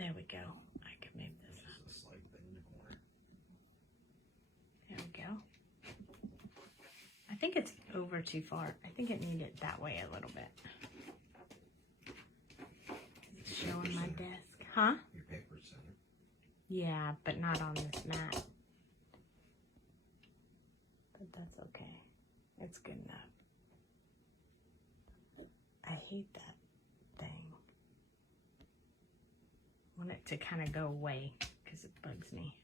There we go. I can move this up. There's a slight thing in the corner. There we go. I think it's over too far. I think it needed that way a little bit. It's showing my desk. Huh? Your paper's centered. Yeah, but not on this mat. But that's okay. It's good enough. I hate that thing. I want it to kind of go away because it bugs me.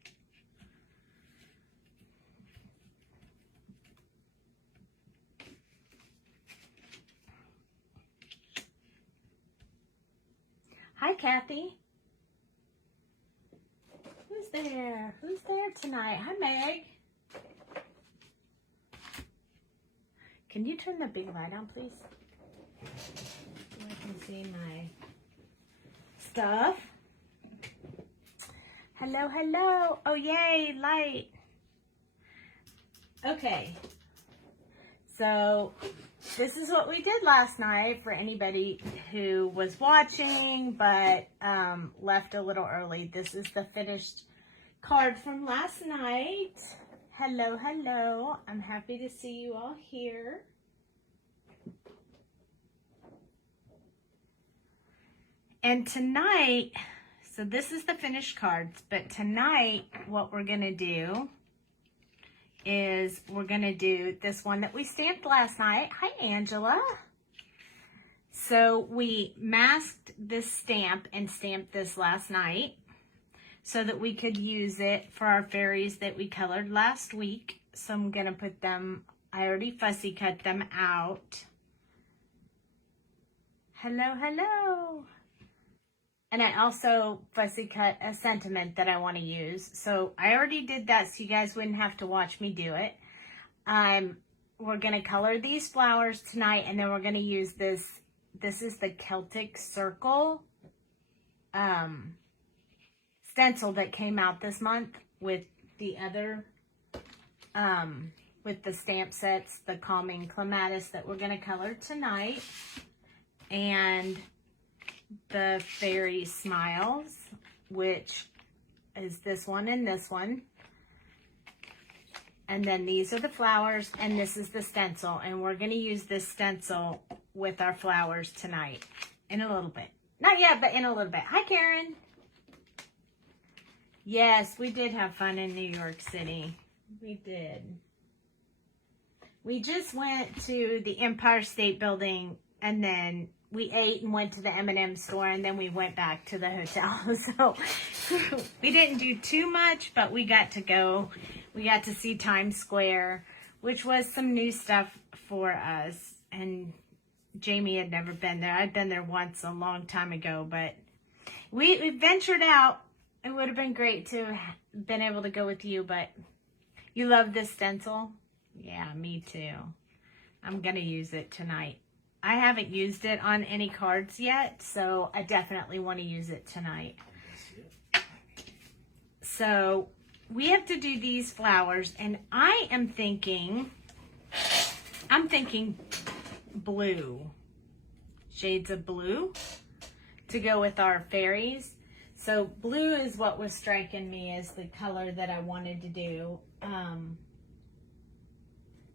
Hi, Kathy. Who's there? Who's there tonight? Hi, Meg. Can you turn the big light on, please? So I can see my stuff. Hello, hello. Oh, yay, light. Okay. So this is what we did last night for anybody who was watching but left a little early. This is the finished card from last night. Hello, hello. I'm happy to see you all here. And tonight, so this is the finished cards, but tonight what we're going to do is we're going to do this one that we stamped last night. Hi, Angela. So we masked this stamp and stamped this last night so that we could use it for our fairies that we colored last week. So I'm going to put them, I already fussy cut them out. Hello, hello. And I also fussy cut a sentiment that I want to use. So I already did that so you guys wouldn't have to watch me do it. We're going to color these flowers tonight, and then we're going to use this. This is the Celtic Circle stencil that came out this month with the other, with the stamp sets, the Calming Clematis that we're going to color tonight. And the Fairy Smiles, which is this one and this one. And then these are the flowers, and this is the stencil. And we're going to use this stencil with our flowers tonight in a little bit. Not yet, but in a little bit. Hi, Karen. Yes, we did have fun in New York City. We did. We just went to the Empire State Building, and then we ate and went to the M&M store, and then we went back to the hotel. So we didn't do too much, but we got to go. We got to see Times Square, which was some new stuff for us. And Jamie had never been there. I'd been there once a long time ago, but we ventured out. It would have been great to have been able to go with you, but you love this stencil? Yeah, me too. I'm going to use it tonight. I haven't used it on any cards yet, so I definitely want to use it tonight. So we have to do these flowers, and I'm thinking blue, shades of blue to go with our fairies. So blue is what was striking me as the color that I wanted to do.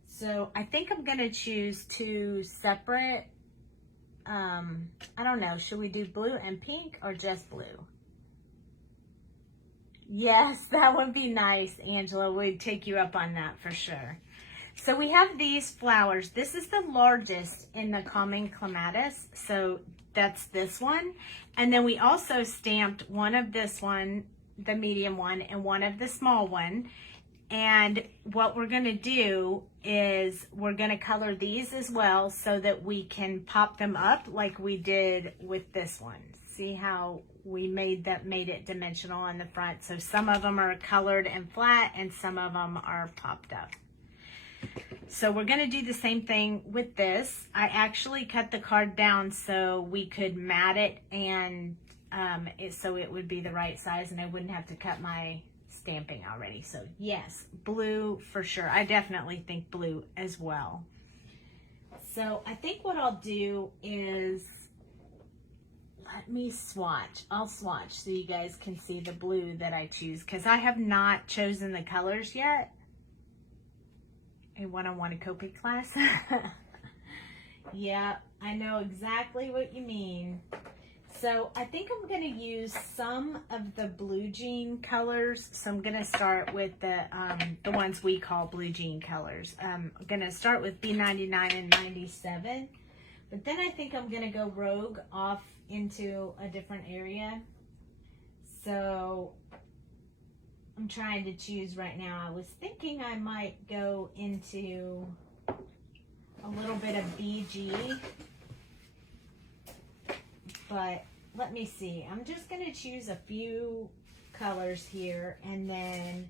So I think I'm going to choose two separate, I don't know, should we do blue and pink or just blue? Yes, that would be nice, Angela. We'd take you up on that for sure. So we have these flowers. This is the largest in the Calming Clematis. So that's this one. And then we also stamped one of this one, the medium one, and one of the small one. And what we're going to do is we're going to color these as well so that we can pop them up like we did with this one. See how we made it dimensional on the front. So some of them are colored and flat, and some of them are popped up. So we're going to do the same thing with this. I actually cut the card down so we could mat it, and so it would be the right size, and I wouldn't have to cut my stamping already. So yes, blue for sure. I definitely think blue as well. So I think what I'll do is, let me swatch. I'll swatch so you guys can see the blue that I choose, because I have not chosen the colors yet. A one-on-one Copic class. Yeah, I know exactly what you mean. So I think I'm going to use some of the blue jean colors. So I'm going to start with the ones we call blue jean colors. I'm going to start with B99 and 97. But then I think I'm going to go rogue off into a different area. So I'm trying to choose right now. I was thinking I might go into a little bit of BG. But let me see. I'm just going to choose a few colors here, and then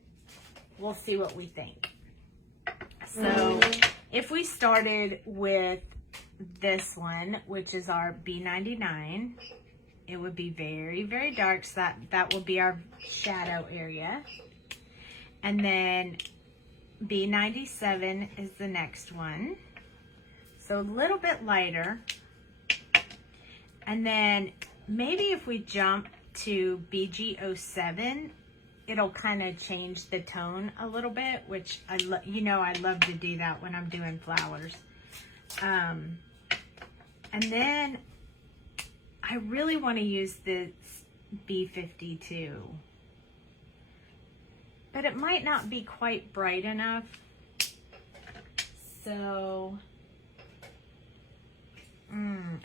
we'll see what we think. So if we started with this one, which is our B99, it would be very, very dark. So that will be our shadow area. And then B97 is the next one. So a little bit lighter. And then maybe if we jump to BG07, it'll kind of change the tone a little bit, which I love to do that when I'm doing flowers. And then I really want to use this B52, but it might not be quite bright enough. So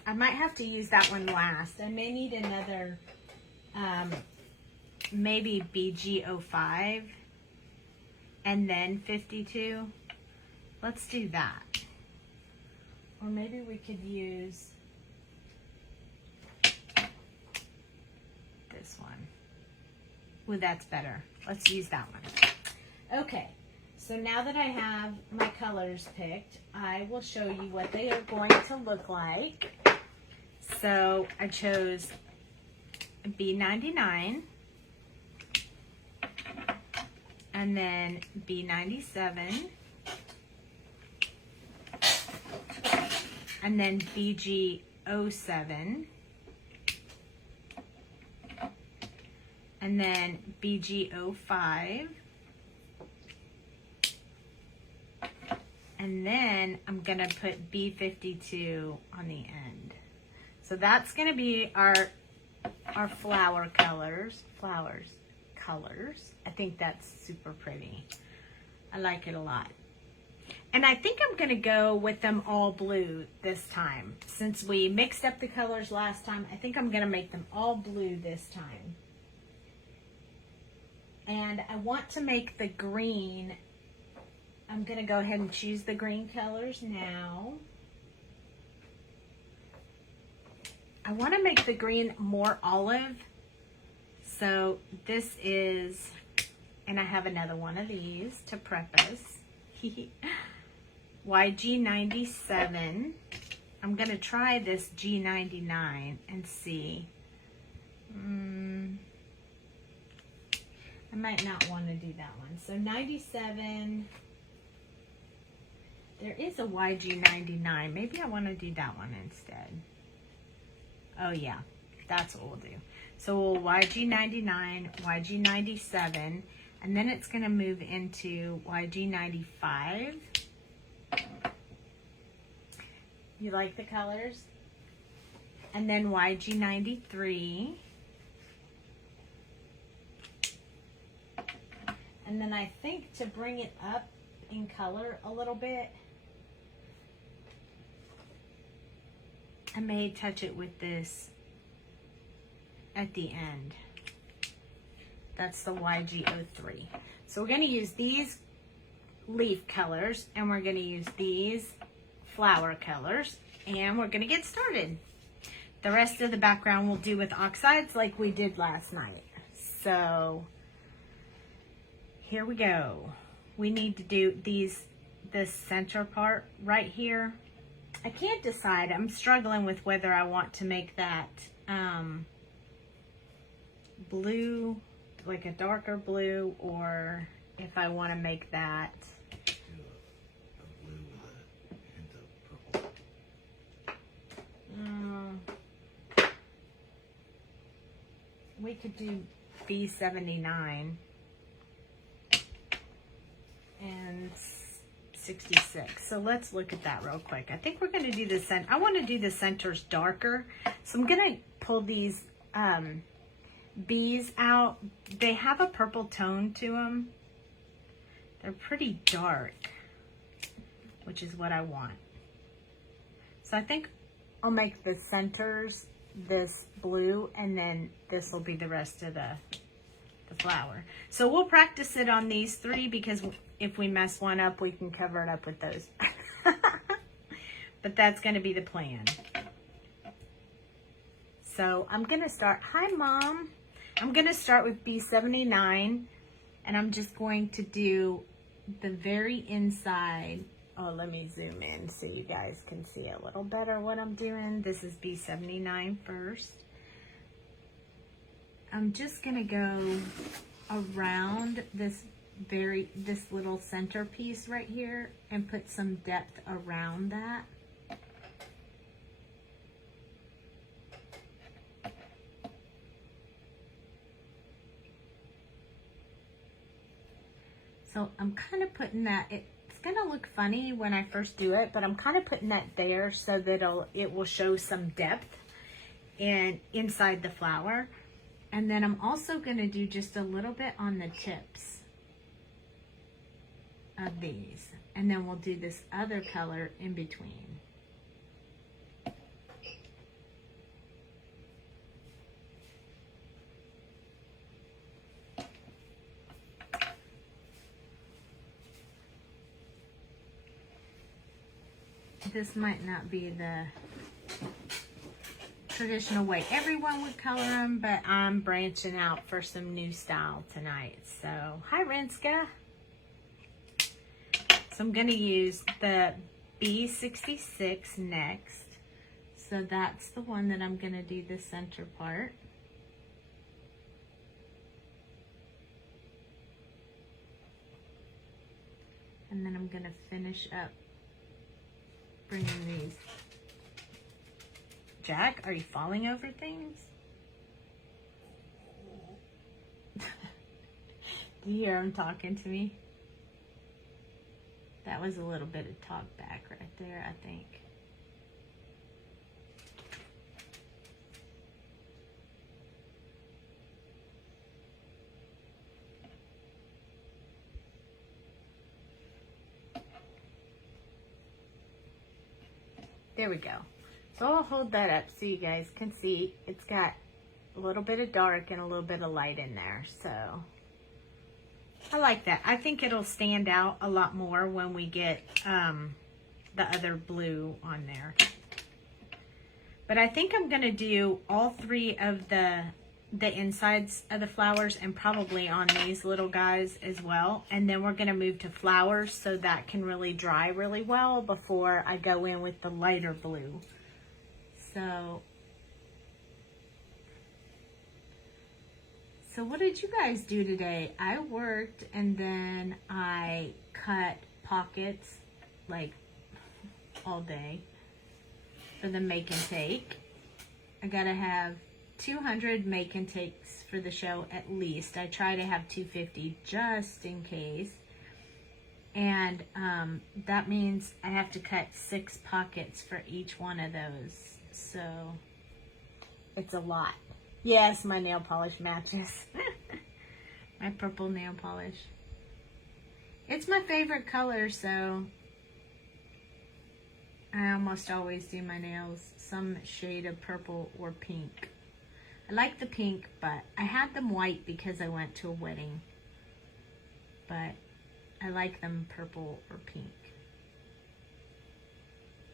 I might have to use that one last. I may need another, maybe BG05 and then 52. Let's do that. Or maybe we could use this one. Ooh, that's better. Let's use that one. Okay. So now that I have my colors picked, I will show you what they are going to look like. So I chose B99, and then B97, and then BG07, and then BG05, and then I'm going to put B52 on the end. So that's going to be our flower colors. Colors. I think that's super pretty. I like it a lot. And I think I'm going to go with them all blue this time. Since we mixed up the colors last time, I think I'm going to make them all blue this time. And I want to make the green. I'm going to go ahead and choose the green colors now. I want to make the green more olive. So this is, and I have another one of these to preface. YG97. I'm going to try this G99 and see. I might not want to do that one. So 97. There is a YG99. Maybe I want to do that one instead. Oh yeah, that's what we'll do. So we'll YG99, YG97, and then it's going to move into YG95. You like the colors? And then YG93. And then I think to bring it up in color a little bit, I may touch it with this at the end. That's the YG03. So we're going to use these leaf colors, and we're going to use these flower colors, and we're going to get started. The rest of the background we'll do with oxides like we did last night. So here we go. We need to do this center part right here. I can't decide. I'm struggling with whether I want to make that blue, like a darker blue, or if I want to make that Do a blue with a hint of purple. we could do B79 and 66. So let's look at that real quick. I think we're going to do the center. I want to do the centers darker. So I'm going to pull these bees out. They have a purple tone to them. They're pretty dark, which is what I want. So I think I'll make the centers this blue, and then this will be the rest of the flower. So we'll practice it on these three, because if we mess one up, we can cover it up with those. But that's going to be the plan. So I'm going to start. Hi, Mom. I'm going to start with B79, and I'm just going to do the very inside. Oh, let me zoom in so you guys can see a little better what I'm doing. This is B79 first. I'm just gonna go around this little center piece right here and put some depth around that. So I'm kind of putting that, it's gonna look funny when I first do it, but I'm kind of putting that there so that it will show some depth inside the flower. And then I'm also gonna do just a little bit on the tips of these. And then we'll do this other color in between. This might not be the traditional way everyone would color them, but I'm branching out for some new style tonight. So, hi Renska. So I'm going to use the B66 next. So that's the one that I'm going to do the center part. And then I'm going to finish up bringing these. Jack, are you falling over things? Do you hear him talking to me? That was a little bit of talk back right there, I think. There we go. So I'll hold that up so you guys can see it's got a little bit of dark and a little bit of light in there. So I like that. I think it'll stand out a lot more when we get the other blue on there. But I think I'm going to do all three of the insides of the flowers, and probably on these little guys as well. And then we're going to move to flowers so that can really dry really well before I go in with the lighter blue. So what did you guys do today? I worked, and then I cut pockets like all day for the make and take. I gotta have 200 make and takes for the show at least. I try to have 250 just in case. And that means I have to cut 6 pockets for each one of those. So it's a lot. Yes, my nail polish matches. My purple nail polish. It's my favorite color, so I almost always do my nails some shade of purple or pink. I like the pink, but I had them white because I went to a wedding. But I like them purple or pink.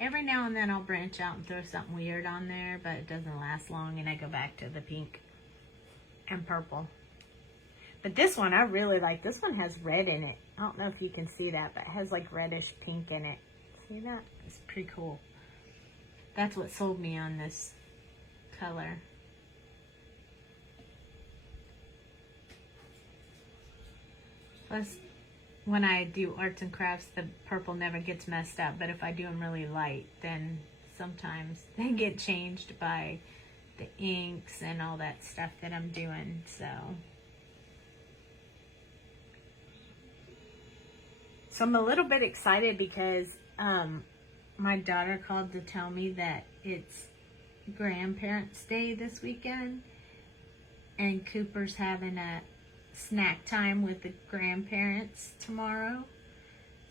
Every now and then I'll branch out and throw something weird on there, but it doesn't last long, and I go back to the pink and purple. But this one I really like. This one has red in it. I don't know if you can see that, but it has like reddish pink in it. See that? It's pretty cool. That's what sold me on this color. Plus, when I do arts and crafts, the purple never gets messed up. But if I do them really light, then sometimes they get changed by the inks and all that stuff that I'm doing. So I'm a little bit excited because my daughter called to tell me that it's Grandparents' Day this weekend, and Cooper's having a snack time with the grandparents tomorrow.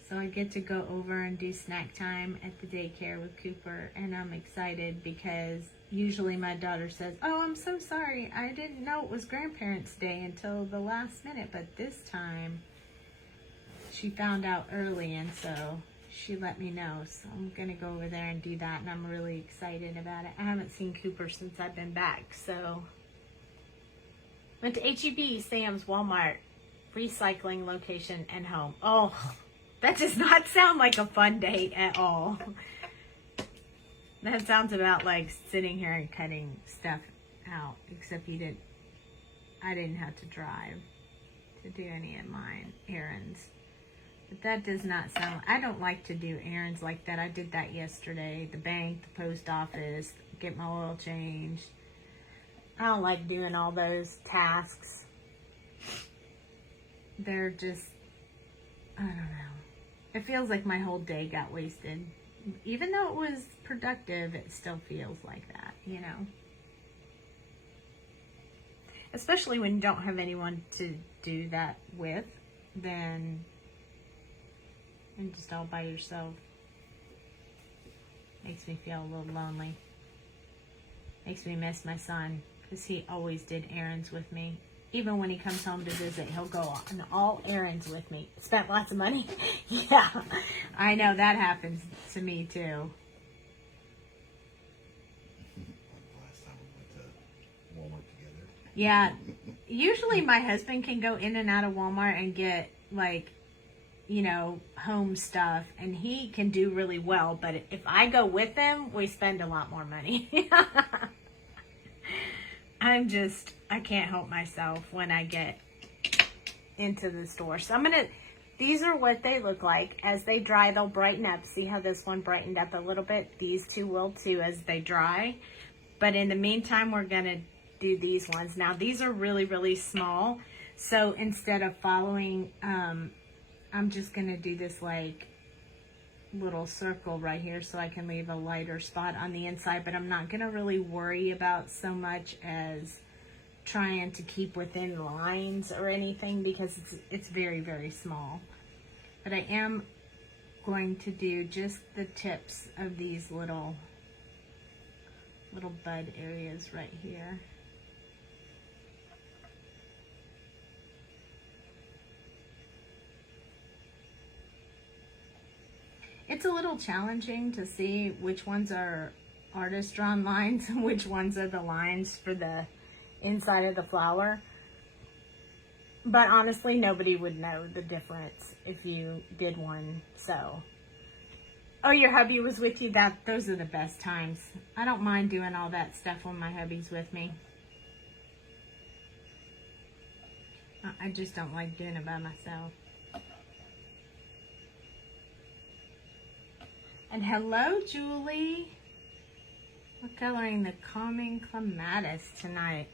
So I get to go over and do snack time at the daycare with Cooper, and I'm excited because usually my daughter says, "Oh, I'm so sorry, I didn't know it was Grandparents' Day until the last minute," but this time she found out early, and so she let me know. So I'm gonna go over there and do that, and I'm really excited about it. I haven't seen Cooper since I've been back. So went to HEB, Sam's, Walmart, recycling location, and home. Oh, that does not sound like a fun day at all. That sounds about like sitting here and cutting stuff out, except I didn't have to drive to do any of mine errands. But that does not sound, I don't like to do errands like that. I did that yesterday. The bank, the post office, get my oil changed. I don't like doing all those tasks. They're just, I don't know. It feels like my whole day got wasted. Even though it was productive, it still feels like that, you know? Especially when you don't have anyone to do that with, then you're just all by yourself. Makes me feel a little lonely. Makes me miss my son, because he always did errands with me. Even when he comes home to visit, he'll go on all errands with me. Spent lots of money. Yeah, I know that happens to me too. Last time we went to Walmart together. Yeah, usually my husband can go in and out of Walmart and get, like, you know, home stuff, and he can do really well. But if I go with him, we spend a lot more money. I can't help myself when I get into the store. So these are what they look like. As they dry, they'll brighten up. See how this one brightened up a little bit? These two will too as they dry. But in the meantime, we're going to do these ones. Now, these are really, really small. So instead of following, I'm just going to do this like little circle right here so I can leave a lighter spot on the inside, but I'm not going to really worry about so much as trying to keep within lines or anything, because it's very, very small. But I am going to do just the tips of these little bud areas right here. It's a little challenging to see which ones are artist drawn lines and which ones are the lines for the inside of the flower. But honestly, nobody would know the difference if you did one. So, oh, your hubby was with you? Those are the best times. I don't mind doing all that stuff when my hubby's with me. I just don't like doing it by myself. And hello, Julie. We're coloring the Calming Clematis tonight.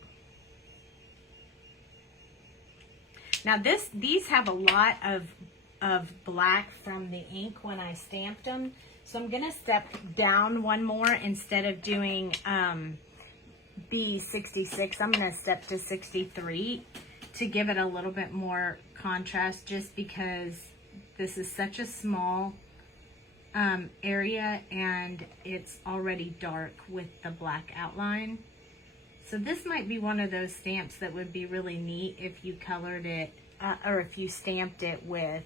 Now these have a lot of black from the ink when I stamped them. So I'm gonna step down one more. Instead of doing B66, I'm gonna step to 63 to give it a little bit more contrast, just because this is such a small area and it's already dark with the black outline. So this might be one of those stamps that would be really neat if you colored it or if you stamped it with,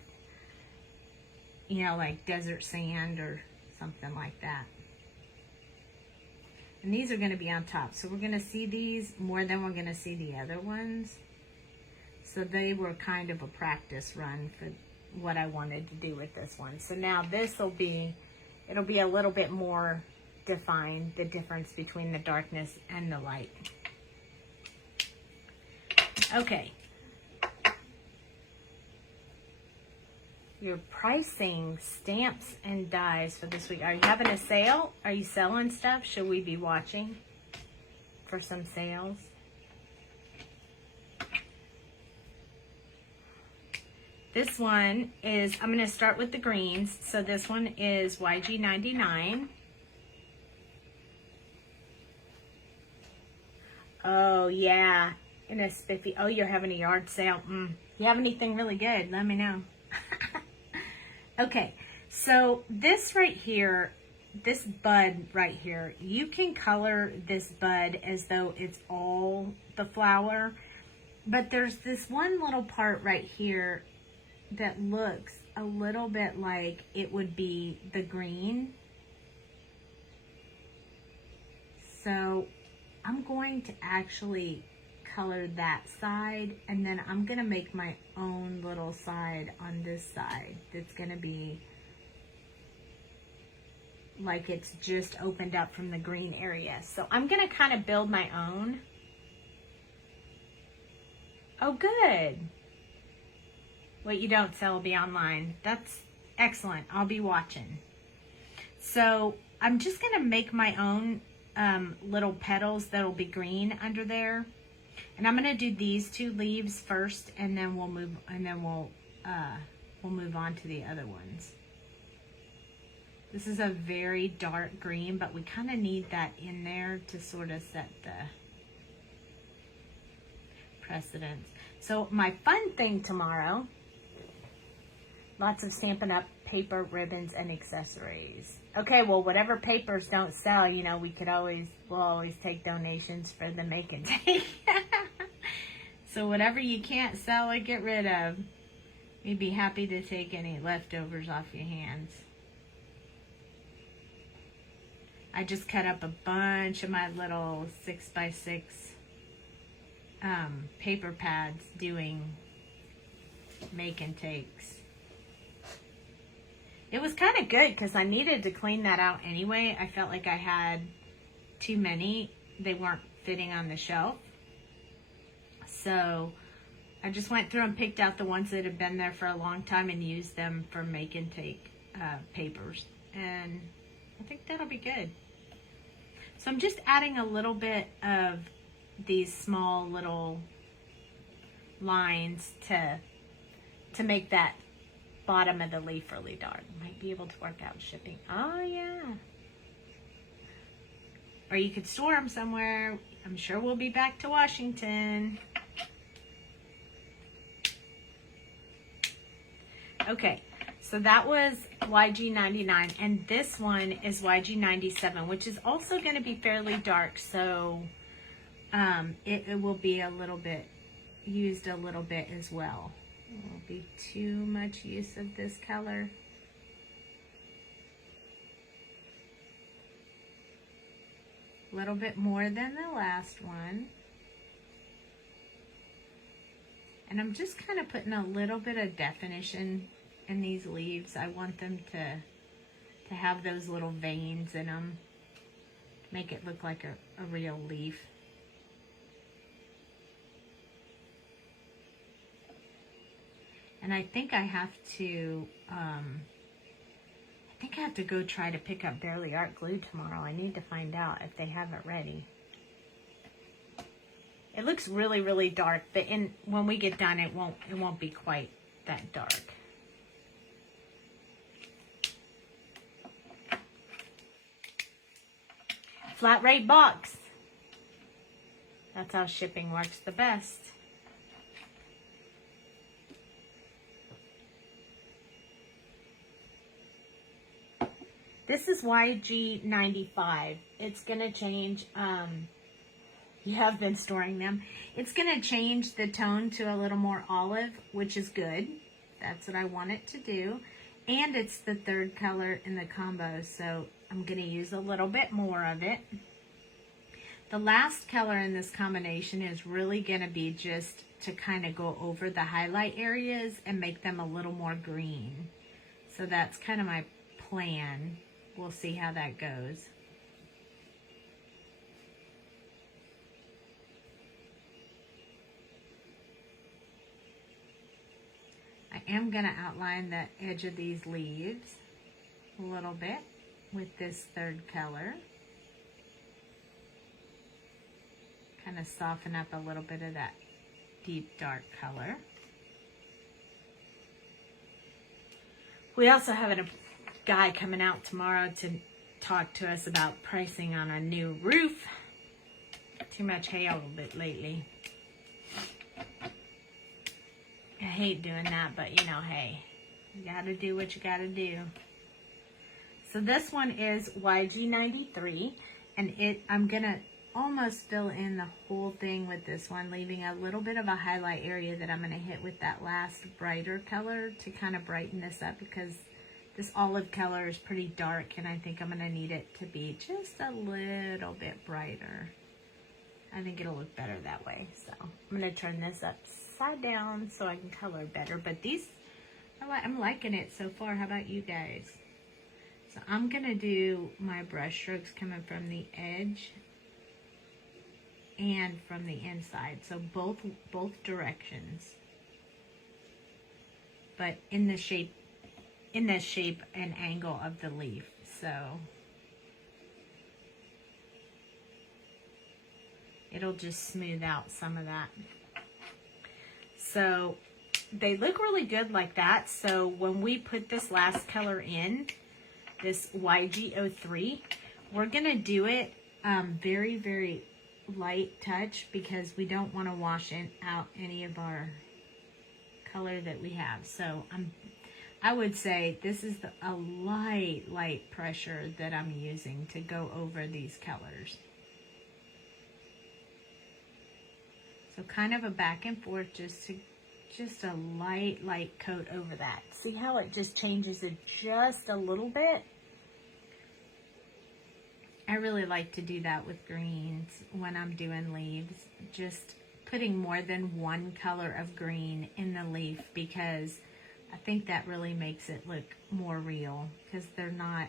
you know, like desert sand or something like that. And these are going to be on top, so we're going to see these more than we're going to see the other ones. So they were kind of a practice run for what I wanted to do with this one. So now this will be, it'll be a little bit more defined, the difference between the darkness and the light. Okay. Your pricing, stamps and dies for this week. Are you having a sale? Are you selling stuff? Should we be watching? for some sales. This one is, I'm going to start with the greens. So this one is YG99. Oh, yeah. In a spiffy. Oh, you're having a yard sale. You have anything really good? Let me know. Okay. So this right here, this bud right here, you can color this bud as though it's all the flower. But there's this one little part right here that looks a little bit like it would be the green. So I'm going to actually color that side, and then I'm gonna make my own little side on this side that's gonna be like it's just opened up from the green area. So I'm gonna kind of build my own. Oh, good. What you don't sell will be online. That's excellent. I'll be watching. So I'm just gonna make my own little petals that'll be green under there, and I'm gonna do these 2 leaves first, and then we'll move on to the other ones. This is a very dark green, but we kind of need that in there to sort of set the precedence. So my fun thing tomorrow, lots of Stampin' Up! Paper, ribbons, and accessories. Okay, well, whatever papers don't sell, you know, we'll always take donations for the make and take. So whatever you can't sell or get rid of, we'd be happy to take any leftovers off your hands. I just cut up a bunch of my little 6x6 paper pads doing make and takes. It was kind of good because I needed to clean that out anyway. I felt like I had too many. They weren't fitting on the shelf. So I just went through and picked out the ones that had been there for a long time and used them for make and take papers. And I think that'll be good. So I'm just adding a little bit of these small little lines to make that bottom of the leaf really dark. Might be able to work out shipping. Oh yeah. Or you could store them somewhere. I'm sure we'll be back to Washington. Okay, so that was YG99, and this one is YG97, which is also going to be fairly dark, so it will be a little bit used a little bit as well. It won't be too much use of this color. A little bit more than the last one. And I'm just kind of putting a little bit of definition in these leaves. I want them to have those little veins in them. Make it look like a real leaf. And I think I have to, go try to pick up Barely Art glue tomorrow. I need to find out if they have it ready. It looks really, really dark, but when we get done, it won't be quite that dark. Flat rate box. That's how shipping works the best. This is YG95. It's going to change, you have been storing them. It's going to change the tone to a little more olive, which is good. That's what I want it to do. And it's the third color in the combo, so I'm going to use a little bit more of it. The last color in this combination is really going to be just to kind of go over the highlight areas and make them a little more green. So that's kind of my plan. We'll see how that goes. I am going to outline the edge of these leaves a little bit with this third color. kind of soften up a little bit of that deep dark color. We also have a guy coming out tomorrow to talk to us about pricing on a new roof. Too much hail a bit lately. I hate doing that, but you know, hey, you gotta do what you gotta do. So this one is YG93, and I'm gonna almost fill in the whole thing with this one, leaving a little bit of a highlight area that I'm gonna hit with that last brighter color to kind of brighten this up, because this olive color is pretty dark and I think I'm gonna need it to be just a little bit brighter. I think it'll look better that way. So I'm gonna turn this upside down so I can color better. But these, I'm liking it so far. How about you guys? So I'm gonna do my brush strokes coming from the edge and from the inside. So both directions. But in the shape and angle of the leaf. So it'll just smooth out some of that. So they look really good like that. So when we put this last color in, this YG03, we're gonna do it very, very light touch, because we don't want to wash out any of our color that we have. So I would say this is a light pressure that I'm using to go over these colors. So kind of a back and forth, just a light coat over that. See how it just changes it just a little bit? I really like to do that with greens when I'm doing leaves. Just putting more than one color of green in the leaf, because I think that really makes it look more real, because they're not,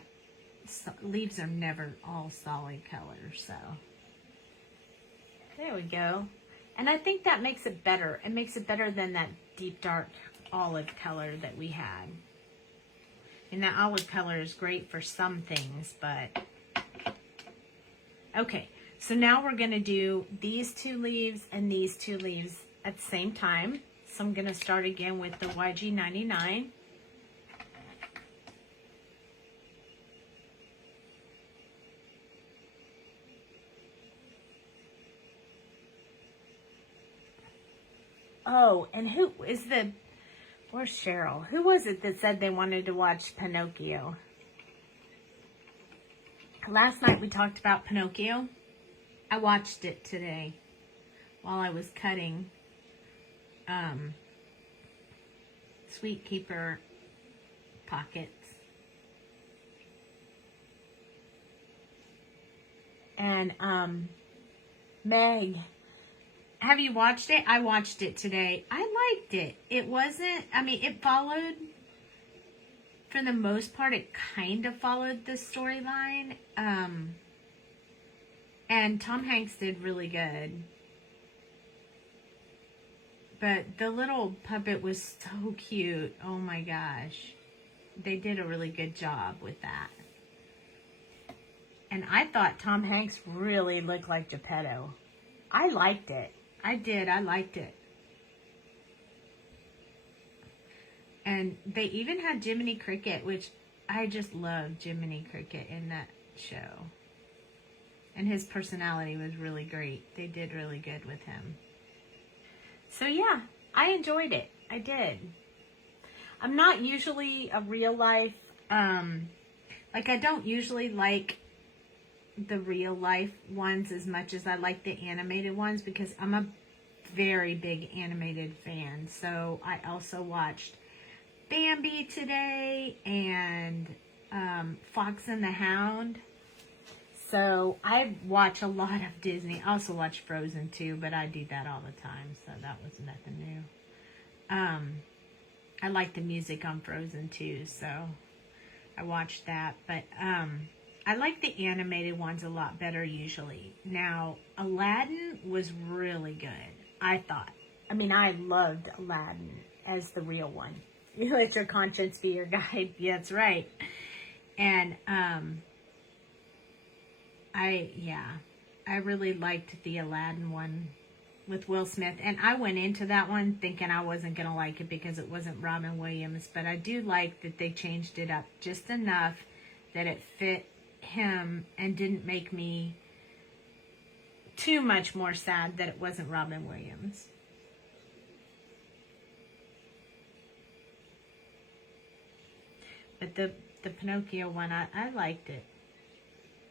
leaves are never all solid colors. So there we go. And I think that makes it better. It makes it better than that deep dark olive color that we had. And that olive color is great for some things, but okay. So now we're gonna do these two leaves and these two leaves at the same time. So I'm gonna start again with the YG99. Oh, and where's Cheryl? Who was it that said they wanted to watch Pinocchio? Last night we talked about Pinocchio. I watched it today while I was cutting Sweet Keeper pockets. And Meg, have you watched it? I watched it today. I liked it. It wasn't, I mean, it followed, for the most part, it kind of followed the storyline. And Tom Hanks did really good. But the little puppet was so cute. Oh my gosh. They did a really good job with that. And I thought Tom Hanks really looked like Geppetto. I liked it. I did. I liked it. And they even had Jiminy Cricket, which I just loved Jiminy Cricket in that show. And his personality was really great. They did really good with him. So yeah, I enjoyed it. I did. I'm not usually a real life, like I don't usually like the real life ones as much as I like the animated ones, because I'm a very big animated fan. So I also watched Bambi today and Fox and the Hound. So I watch a lot of Disney. I also watch Frozen too, but I do that all the time, so that was nothing new. I like the music on Frozen too, so I watched that. But I like the animated ones a lot better usually. Now, Aladdin was really good, I thought. I mean, I loved Aladdin as the real one. You know, let your conscience be your guide. Yeah, that's right. And I really liked the Aladdin one with Will Smith. And I went into that one thinking I wasn't going to like it because it wasn't Robin Williams. But I do like that they changed it up just enough that it fit him and didn't make me too much more sad that it wasn't Robin Williams. But the Pinocchio one, I liked it.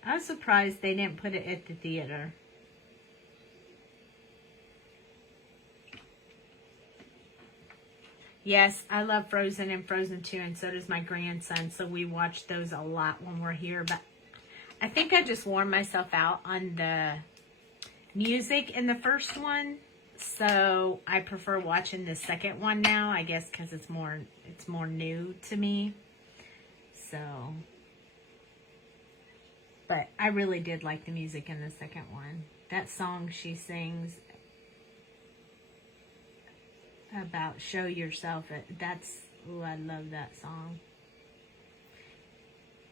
I was surprised they didn't put it at the theater. Yes, I love Frozen and Frozen 2, and so does my grandson, so we watch those a lot when we're here. But I think I just wore myself out on the music in the first one, so I prefer watching the second one now, I guess because it's more new to me. So, but I really did like the music in the second one. That song she sings about show yourself, I love that song.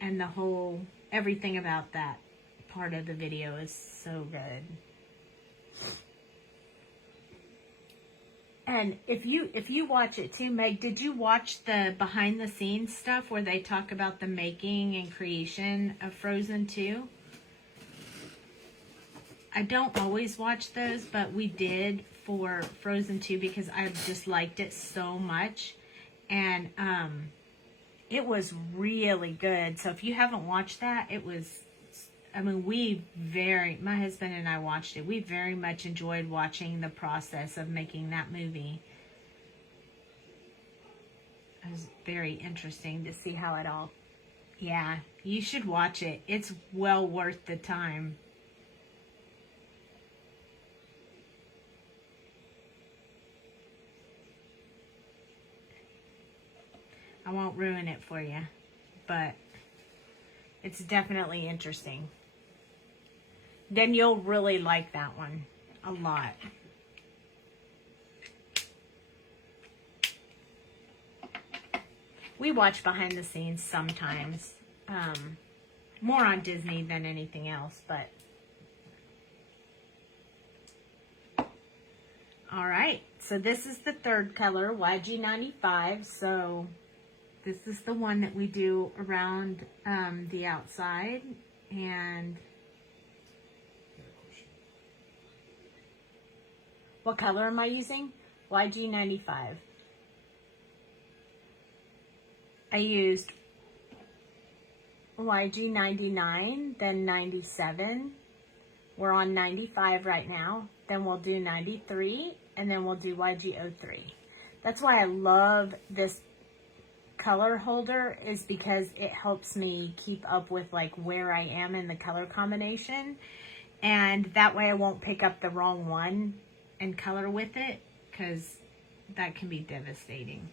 And the whole, everything about that part of the video is so good. And if you watch it too, Meg, did you watch the behind the scenes stuff where they talk about the making and creation of Frozen 2? I don't always watch those, but we did for Frozen 2 because I just liked it so much. And it was really good. So if you haven't watched that, it was, I mean, my husband and I watched it. We very much enjoyed watching the process of making that movie. It was very interesting to see how it all, yeah, you should watch it. It's well worth the time. I won't ruin it for you, but it's definitely interesting. Then you'll really like that one a lot. We watch behind the scenes sometimes. More on Disney than anything else, but. All right, so this is the third color, YG95. So this is the one that we do around the outside. And what color am I using? YG95. I used YG99, then 97. We're on 95 right now. Then we'll do 93, and then we'll do YG03. That's why I love this color holder, is because it helps me keep up with like where I am in the color combination. And that way I won't pick up the wrong one and color with it, because that can be devastating.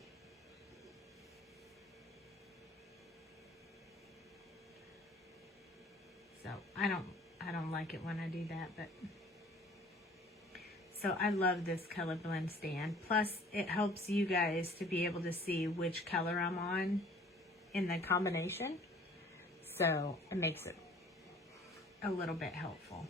So I don't like it when I do that, but so I love this color blend stand. Plus it helps you guys to be able to see which color I'm on in the combination. So it makes it a little bit helpful.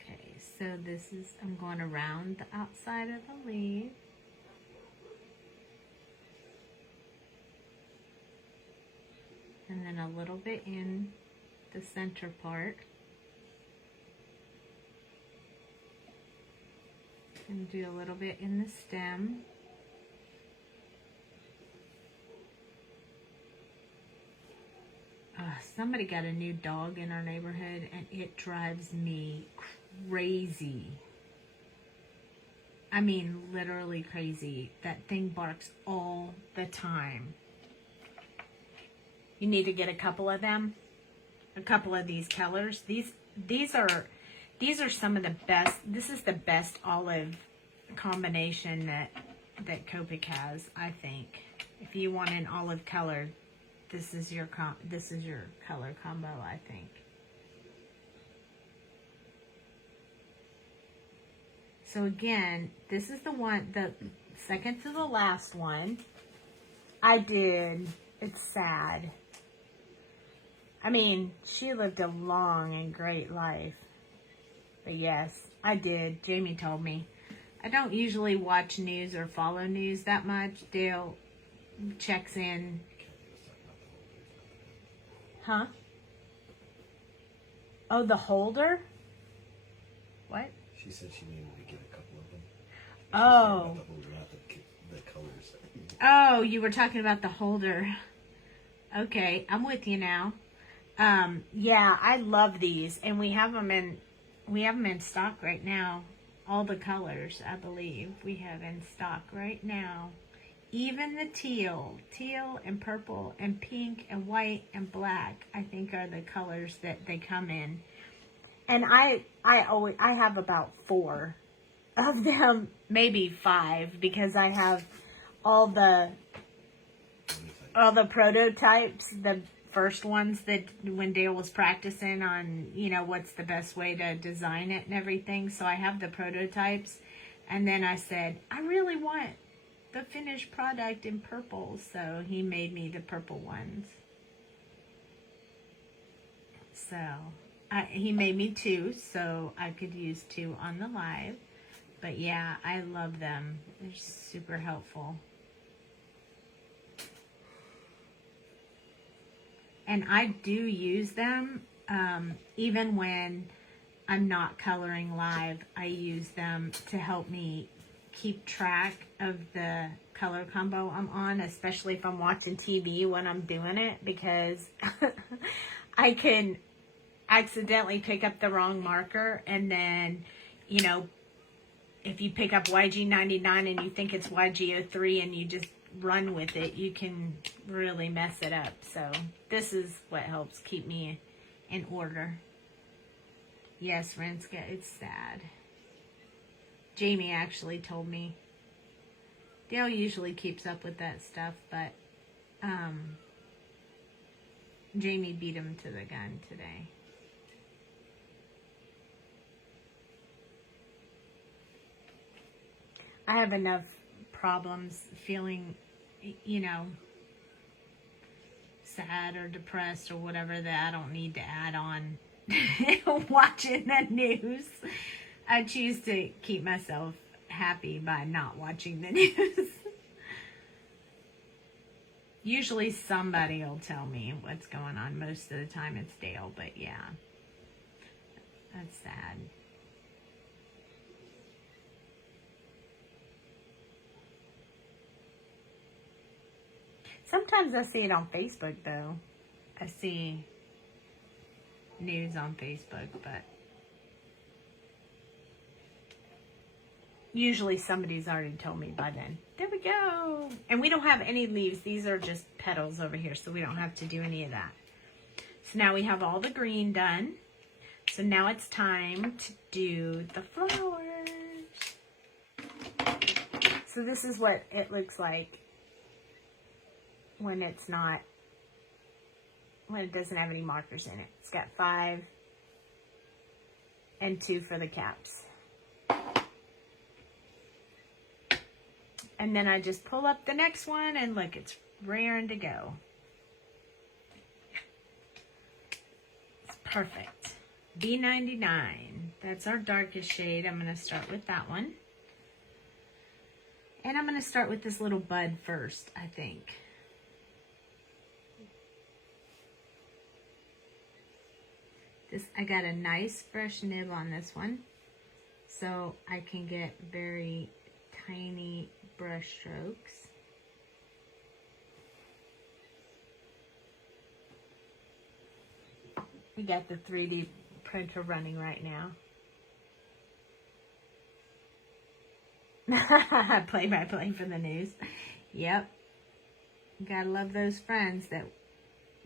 Okay, so this is, I'm going around the outside of the leaf. And then a little bit in the center part. And do a little bit in the stem. Somebody got a new dog in our neighborhood and it drives me crazy. I mean, literally crazy. That thing barks all the time. You need to get a couple of them, a couple of these colors. These are some of the best. This is the best olive combination that Copic has, I think. If you want an olive color, this is your color combo, I think. So again, this is the second to the last one. It's sad. I mean, she lived a long and great life. But yes, I did. Jamie told me. I don't usually watch news or follow news that much. Dale checks in. Huh? Oh, the holder? What? She said she needed to get a couple of them. Oh. The holder, not the colors. Oh, you were talking about the holder. Okay, I'm with you now. Yeah, I love these, and we have them in stock right now. All the colors, I believe, we have in stock right now. Even the teal and purple and pink and white and black, I think are the colors that they come in. And I have about 4 of them, maybe 5, because I have all the prototypes, the first ones that when Dale was practicing on, you know, what's the best way to design it and everything. So I have the prototypes, and then I said, I really want the finished product in purple, so he made me the purple ones. So he made me 2, so I could use 2 on the live. But yeah, I love them. They're super helpful. And I do use them even when I'm not coloring live. I use them to help me keep track of the color combo I'm on, especially if I'm watching TV when I'm doing it, because I can accidentally pick up the wrong marker, and then, you know, if you pick up YG99 and you think it's YG03 and you just run with it, you can really mess it up. So this is what helps keep me in order. Yes, Renska, it's sad. Jamie actually told me. Dale usually keeps up with that stuff, but Jamie beat him to the gun today. I have enough problems feeling, you know, sad or depressed or whatever that I don't need to add on watching the news. I choose to keep myself happy by not watching the news. Usually somebody will tell me what's going on. Most of the time it's Dale, but yeah, that's sad. Sometimes I see it on Facebook, though. I see news on Facebook, but usually somebody's already told me by then. There we go. And we don't have any leaves. These are just petals over here, so we don't have to do any of that. So now we have all the green done. So now it's time to do the flowers. So this is what it looks like when it's not, when it doesn't have any markers in it. It's got 5 and 2 for the caps. And then I just pull up the next one and look, it's raring to go. It's perfect. B99, that's our darkest shade. I'm going to start with that one. And I'm going to start with this little bud first, I think. I got a nice fresh nib on this one, so I can get very tiny brush strokes. We got the 3D printer running right now. Play-by-play for the news. Yep. Gotta love those friends that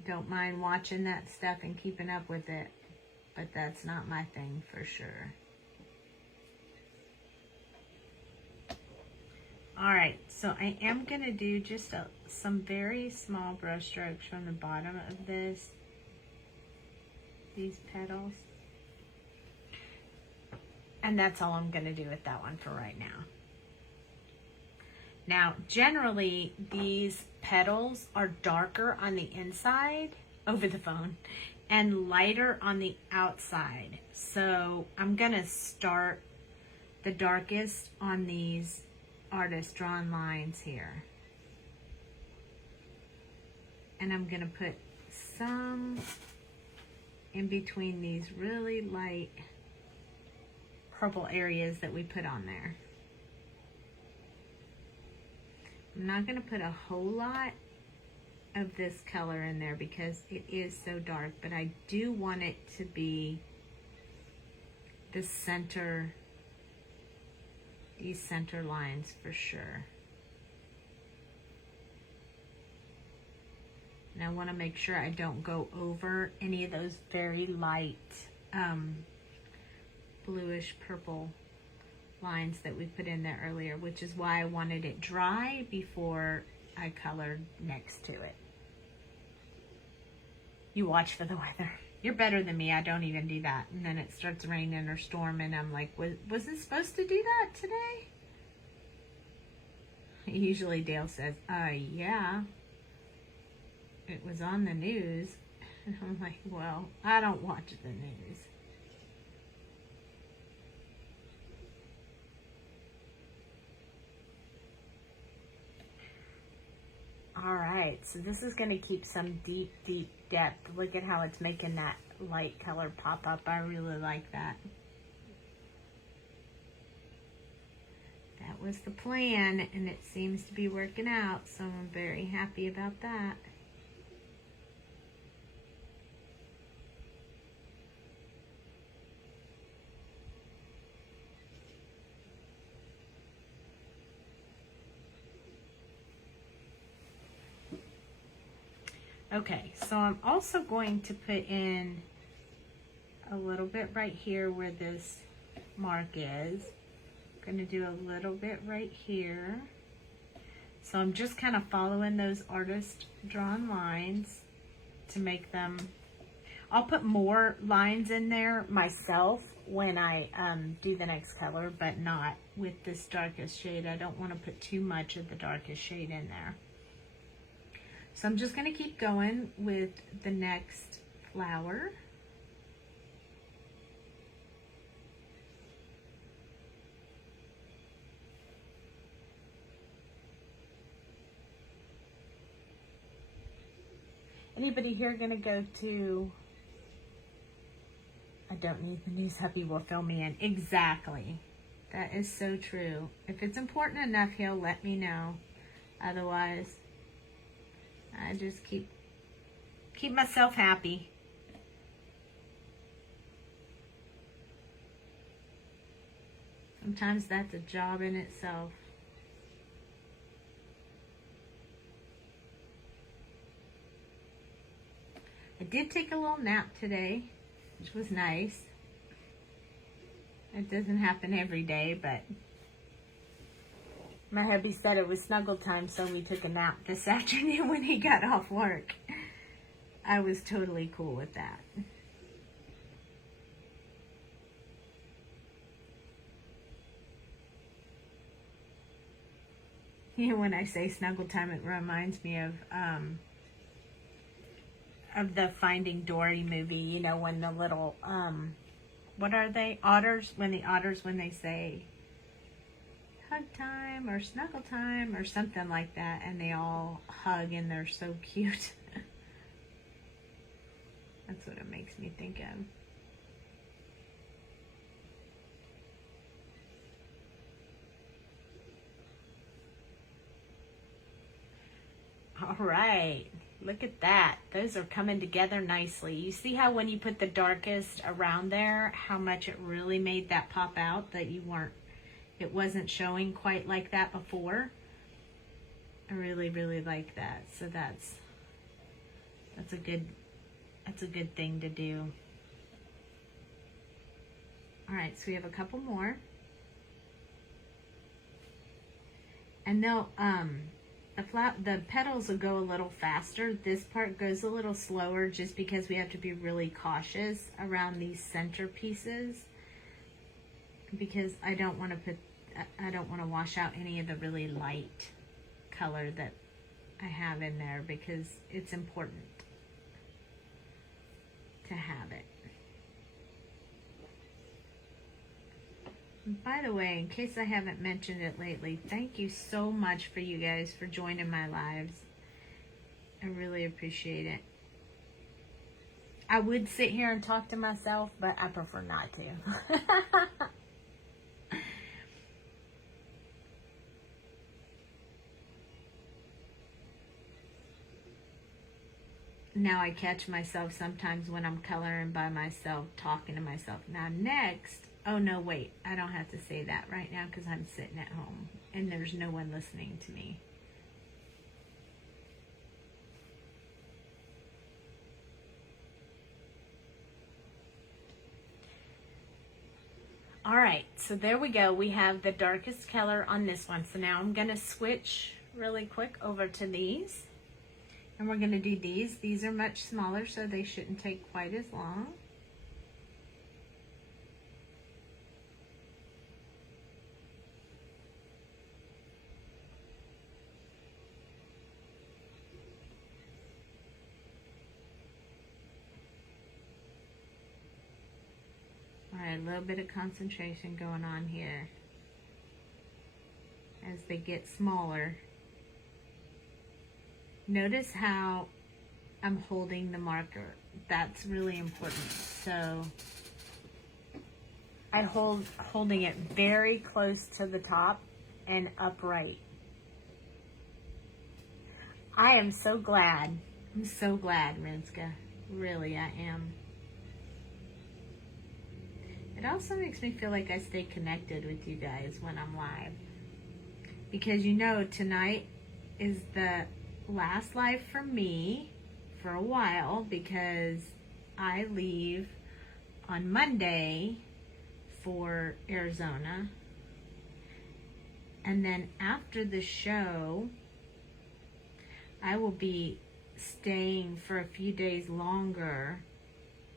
don't mind watching that stuff and keeping up with it. But that's not my thing for sure. Alright, so I am going to do just some very small brush strokes from the bottom of these petals. And that's all I'm going to do with that one for right now. Now, generally, these petals are darker on the inside over the phone, and lighter on the outside. So I'm gonna start the darkest on these artist drawn lines here. And I'm gonna put some in between these really light purple areas that we put on there. I'm not gonna put a whole lot of this color in there because it is so dark, but I do want it to be the center, these center lines for sure. And I want to make sure I don't go over any of those very light bluish purple lines that we put in there earlier, which is why I wanted it dry before I colored next to it. You watch for the weather. You're better than me. I don't even do that. And then it starts raining or storming. I'm like, was it supposed to do that today? Usually Dale says, yeah. It was on the news. And I'm like, well, I don't watch the news. All right, so this is going to keep some deep, deep depth. Look at how it's making that light color pop up. I really like that. That was the plan, and it seems to be working out, so I'm very happy about that. Okay, so I'm also going to put in a little bit right here where this mark is. I'm going to do a little bit right here. So I'm just kind of following those artist drawn lines to make them. I'll put more lines in there myself when I do the next color, but not with this darkest shade. I don't want to put too much of the darkest shade in there. So I'm just going to keep going with the next flower. Anybody here going to go to, I don't need the news, hubby will fill me in. Exactly. That is so true. If it's important enough, he'll let me know. Otherwise, I just keep myself happy. Sometimes that's a job in itself. I did take a little nap today, which was nice. It doesn't happen every day, but my hubby said it was snuggle time, so we took a nap this afternoon when he got off work. I was totally cool with that. You know, when I say snuggle time, it reminds me of the Finding Dory movie. You know, when the little what are they? Otters. When they say hug time or snuggle time or something like that, and they all hug and they're so cute. That's what it makes me think of. All right, look at that. Those are coming together nicely. You see how when you put the darkest around there, how much it really made that pop out, that it wasn't showing quite like that before. I really, really like that. So that's a good thing to do. All right, so we have a couple more. And they'll the petals will go a little faster. This part goes a little slower just because we have to be really cautious around these center pieces, because I don't want to wash out any of the really light color that I have in there, because it's important. to have it. And by the way, in case I haven't mentioned it lately, thank you so much for you guys for joining my lives. I really appreciate it. I would sit here and talk to myself, but I prefer not to. Now I catch myself sometimes when I'm coloring by myself, talking to myself. Now next, oh no, wait, I don't have to say that right now because I'm sitting at home and there's no one listening to me. All right, so there we go. We have the darkest color on this one. So now I'm gonna switch really quick over to these. And we're gonna do these. These are much smaller, so they shouldn't take quite as long. All right, a little bit of concentration going on here as they get smaller. Notice how I'm holding the marker. That's really important. So I holding it very close to the top and upright. I am so glad. I'm so glad, Rinska. Really, I am. It also makes me feel like I stay connected with you guys when I'm live. Because you know, tonight is the last live for me for a while because I leave on Monday for Arizona. And then after the show, I will be staying for a few days longer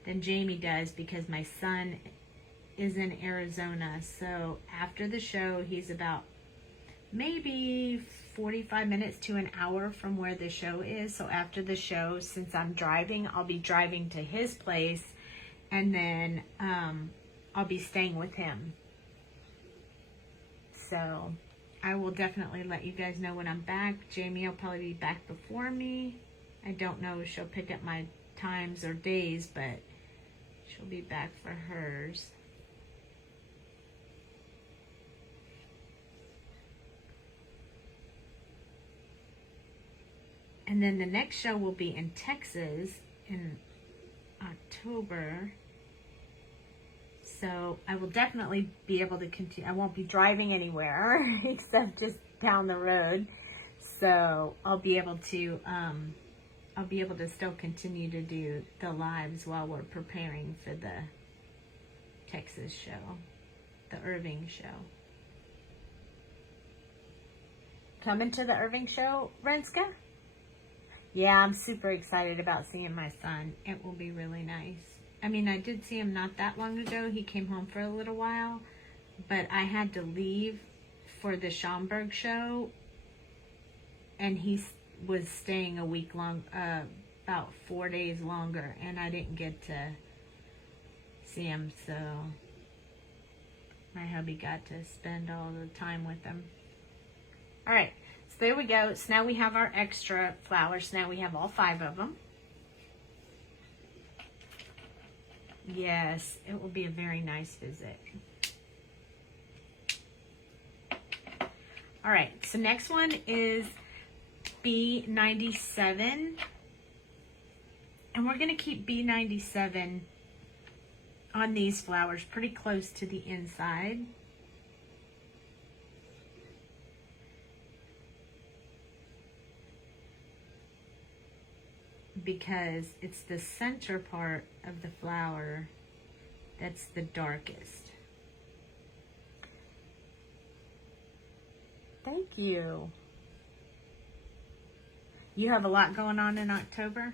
than Jamie does because my son is in Arizona. So after the show, he's about maybe 45 minutes to an hour from where the show is. So after the show, since I'm driving, I'll be driving to his place and then I'll be staying with him. So I will definitely let you guys know when I'm back. Jamie will probably be back before me. I don't know if she'll pick up my times or days, but she'll be back for hers. And then the next show will be in Texas in October. So I will definitely be able to continue. I won't be driving anywhere except just down the road. So I'll be able to still continue to do the lives while we're preparing for the Texas show, the Irving show. Coming to the Irving show, Renska? Yeah, I'm super excited about seeing my son. It will be really nice. I mean, I did see him not that long ago. He came home for a little while, but I had to leave for the Schaumburg show, and he was staying a week long, about 4 days longer, and I didn't get to see him, so my hubby got to spend all the time with him. All right. So there we go. So now we have our extra flowers. Now we have all 5 of them. Yes, it will be a very nice visit. All right, so next one is B97. And we're going to keep B97 on these flowers pretty close to the inside. Because it's the center part of the flower that's the darkest. Thank you. You have a lot going on in October?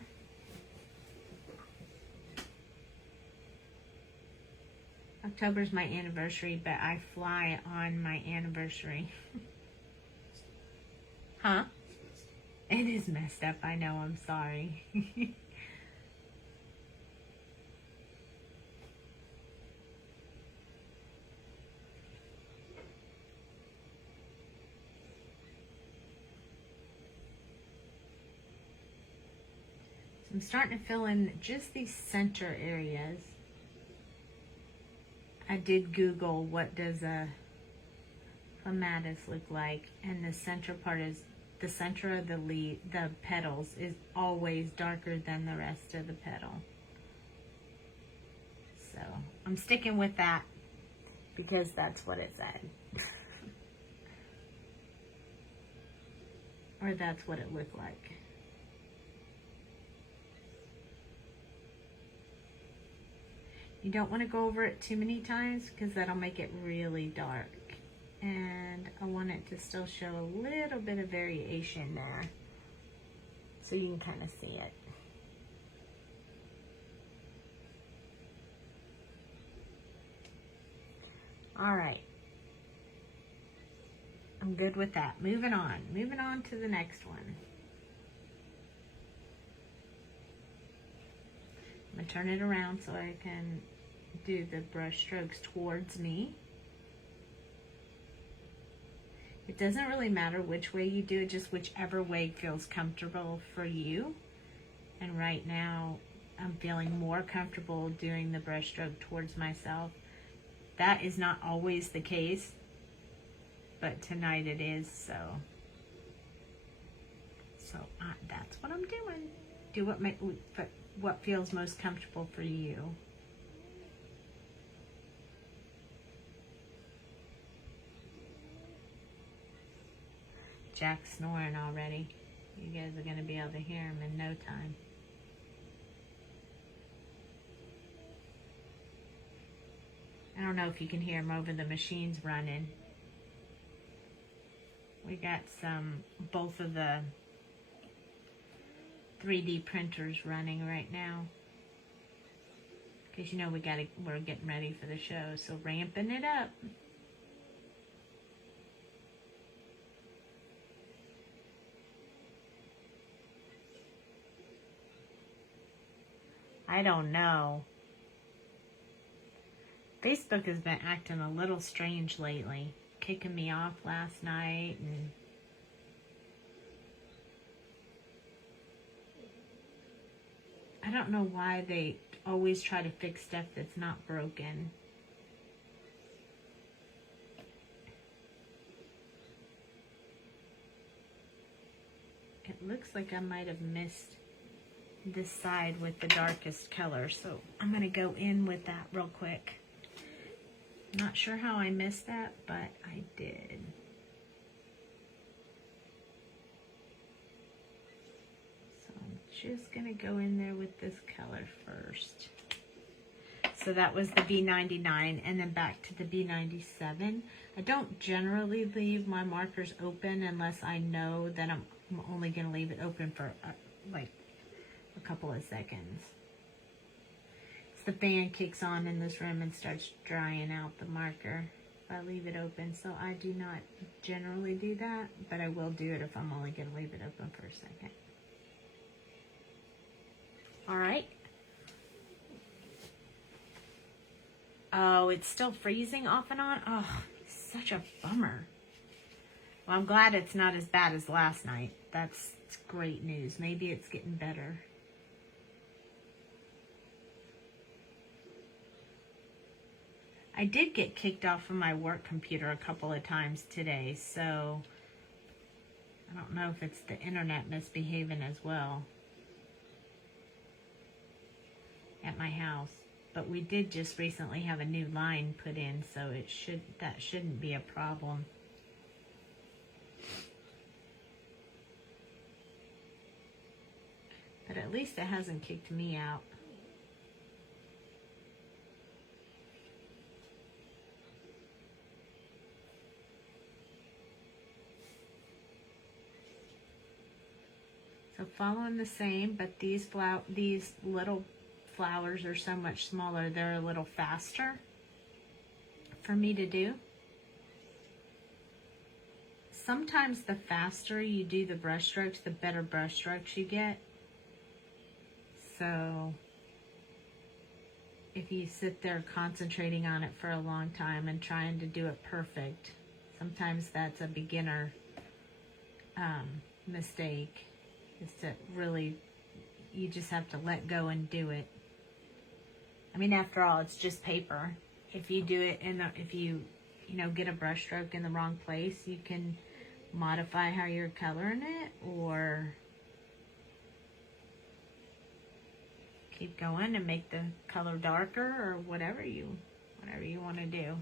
October's my anniversary, but I fly on my anniversary. Huh? It is messed up, I know, I'm sorry. I'm starting to fill in just these center areas. I did Google what does a clematis look like, and the center part is the center of the leaf, the petals is always darker than the rest of the petal. So I'm sticking with that because that's what it said. Or that's what it looked like. You don't want to go over it too many times because that'll make it really dark. And I want it to still show a little bit of variation there so you can kind of see it. All right. I'm good with that. Moving on to the next one. I'm going to turn it around so I can do the brush strokes towards me. It doesn't really matter which way you do it, just whichever way feels comfortable for you. And right now, I'm feeling more comfortable doing the brush stroke towards myself. That is not always the case, but tonight it is, so that's what I'm doing. Do what feels most comfortable for you. Jack's snoring already. You guys are going to be able to hear him in no time. I don't know if you can hear him over the machines running. We got both of the 3D printers running right now. Because you know we're getting ready for the show, so ramping it up. I don't know. Facebook has been acting a little strange lately, kicking me off last night, and I don't know why they always try to fix stuff that's not broken. It looks like I might have missed this side with the darkest color, so I'm going to go in with that real quick. Not sure how I missed that, but I did. So I'm just going to go in there with this color first. So that was the B99, and then back to the B97. I don't generally leave my markers open unless I know that I'm only going to leave it open for like a couple of seconds. The fan kicks on in this room and starts drying out the marker if I leave it open. So I do not generally do that, but I will do it if I'm only going to leave it open for a second. All right. Oh, it's still freezing off and on. Oh, such a bummer. Well, I'm glad it's not as bad as last night. That's great news. Maybe it's getting better. I did get kicked off of my work computer a couple of times today, so I don't know if it's the internet misbehaving as well at my house. But we did just recently have a new line put in, so that shouldn't be a problem. But at least it hasn't kicked me out. So following the same, but these little flowers are so much smaller. They're a little faster for me to do. Sometimes the faster you do the brush strokes, the better brush strokes you get. So if you sit there concentrating on it for a long time and trying to do it perfect, sometimes that's a beginner mistake, is to really You just have to let go and do it. I mean, after all, it's just paper. If you do it if you get a brush stroke in the wrong place, you can modify how you're coloring it, or keep going and make the color darker, or whatever you want to do.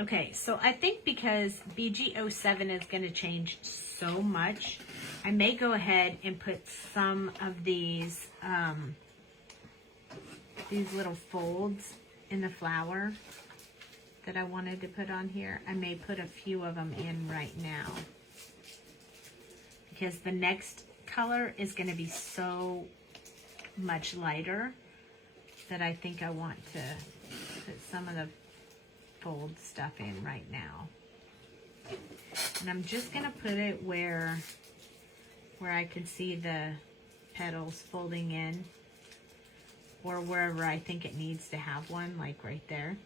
Okay, so I think because BG07 is going to change so much, I may go ahead and put some of these little folds in the flower that I wanted to put on here. I may put a few of them in right now, because the next color is going to be so much lighter that I think I want to put some of the fold stuff in right now. And I'm just going to put it where I can see the petals folding in, or wherever I think it needs to have one, like right there.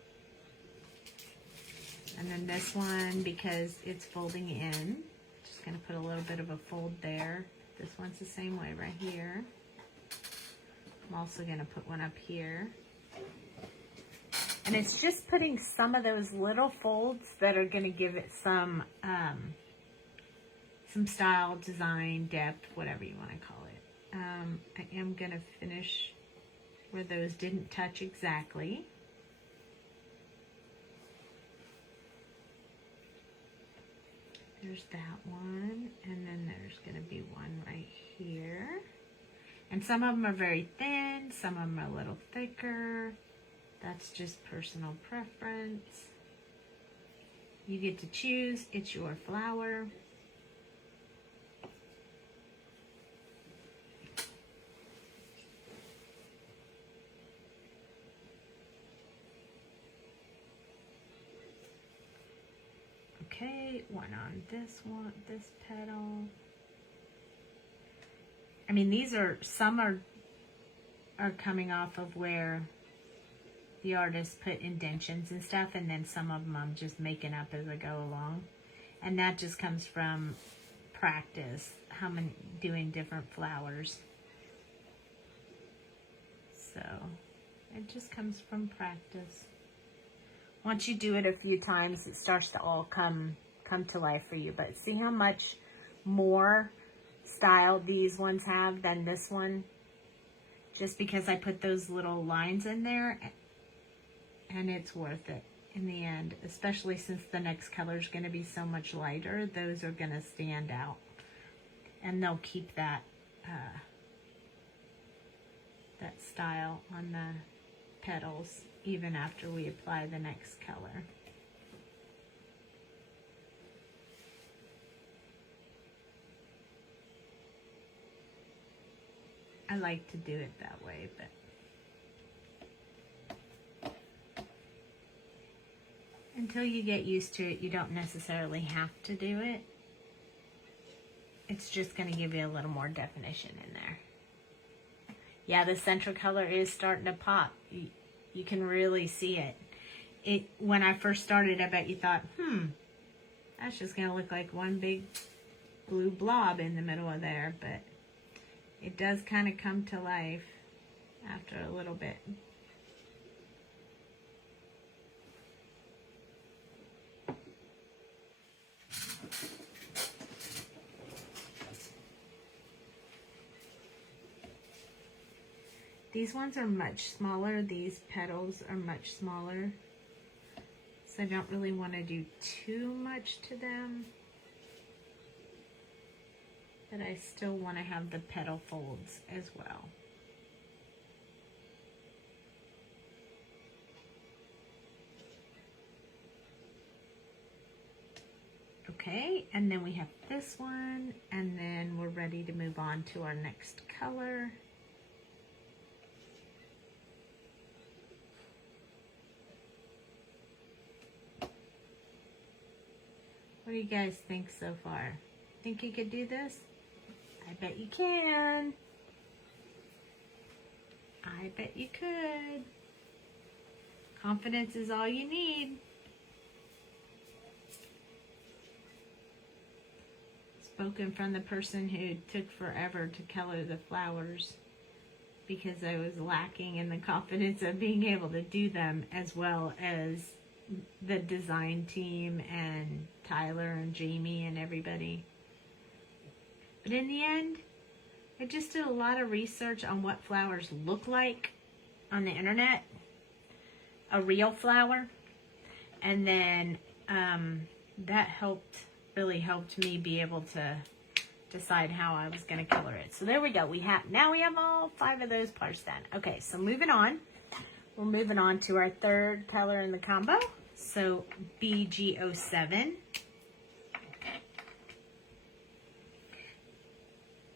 And then this one, because it's folding in, just going to put a little bit of a fold there. This one's the same way right here. I'm also going to put one up here. And it's just putting some of those little folds that are going to give it some style, design, depth, whatever you want to call it. I am going to finish where those didn't touch exactly. There's that one, and then there's going to be one right here. And some of them are very thin, some of them are a little thicker. That's just personal preference. You get to choose. It's your flower. Okay, one on this one, this petal. I mean, some are coming off of where the artist put indentions and stuff, and then some of them I'm just making up as I go along. And that just comes from practice, doing different flowers. So it just comes from practice. Once you do it a few times, it starts to all come to life for you. But see how much more style these ones have than this one? Just because I put those little lines in there, and it's worth it in the end, especially since the next color is going to be so much lighter. Those are going to stand out, and they'll keep that that style on the petals even after we apply the next color. I like to do it that way, but until you get used to it, you don't necessarily have to do it. It's just going to give you a little more definition in there. Yeah, the central color is starting to pop. You can really see it. When I first started, I bet you thought, that's just going to look like one big blue blob in the middle of there, but it does kind of come to life after a little bit. These ones are much smaller. These petals are much smaller. So I don't really want to do too much to them. But I still want to have the petal folds as well. Okay, and then we have this one, and then we're ready to move on to our next color. What do you guys think so far? Think you could do this? I bet you can. I bet you could. Confidence is all you need. Just spoken from the person who took forever to color the flowers because I was lacking in the confidence of being able to do them, as well as the design team and Tyler and Jamie and everybody. But in the end, I just did a lot of research on what flowers look like on the internet, a real flower, and then that really helped me be able to decide how I was going to color it. So there we go. Now we have all 5 of those parts done. Okay, so moving on. We're moving on to our third color in the combo. So BG07.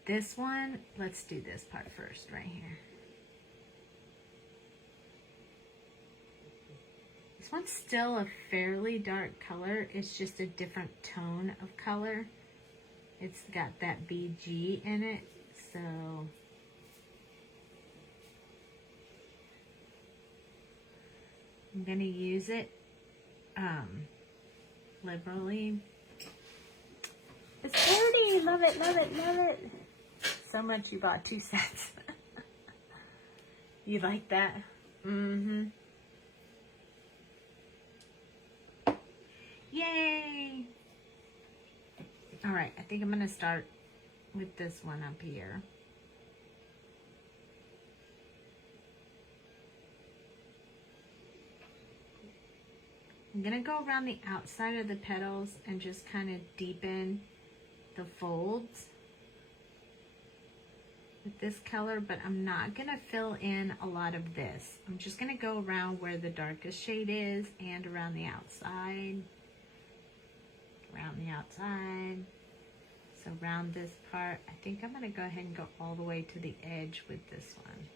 This one, let's do this part first right here. This one's still a fairly dark color. It's just a different tone of color. It's got that BG in it, so I'm gonna use it liberally. It's pretty. Love it, love it, love it. So much you bought 2 sets. You like that? Mm-hmm. Yay! All right, I think I'm gonna start with this one up here. I'm gonna go around the outside of the petals and just kind of deepen the folds with this color, but I'm not gonna fill in a lot of this. I'm just gonna go around where the darkest shade is and around the outside. Around the outside. So around this part, I think I'm gonna go ahead and go all the way to the edge with this one.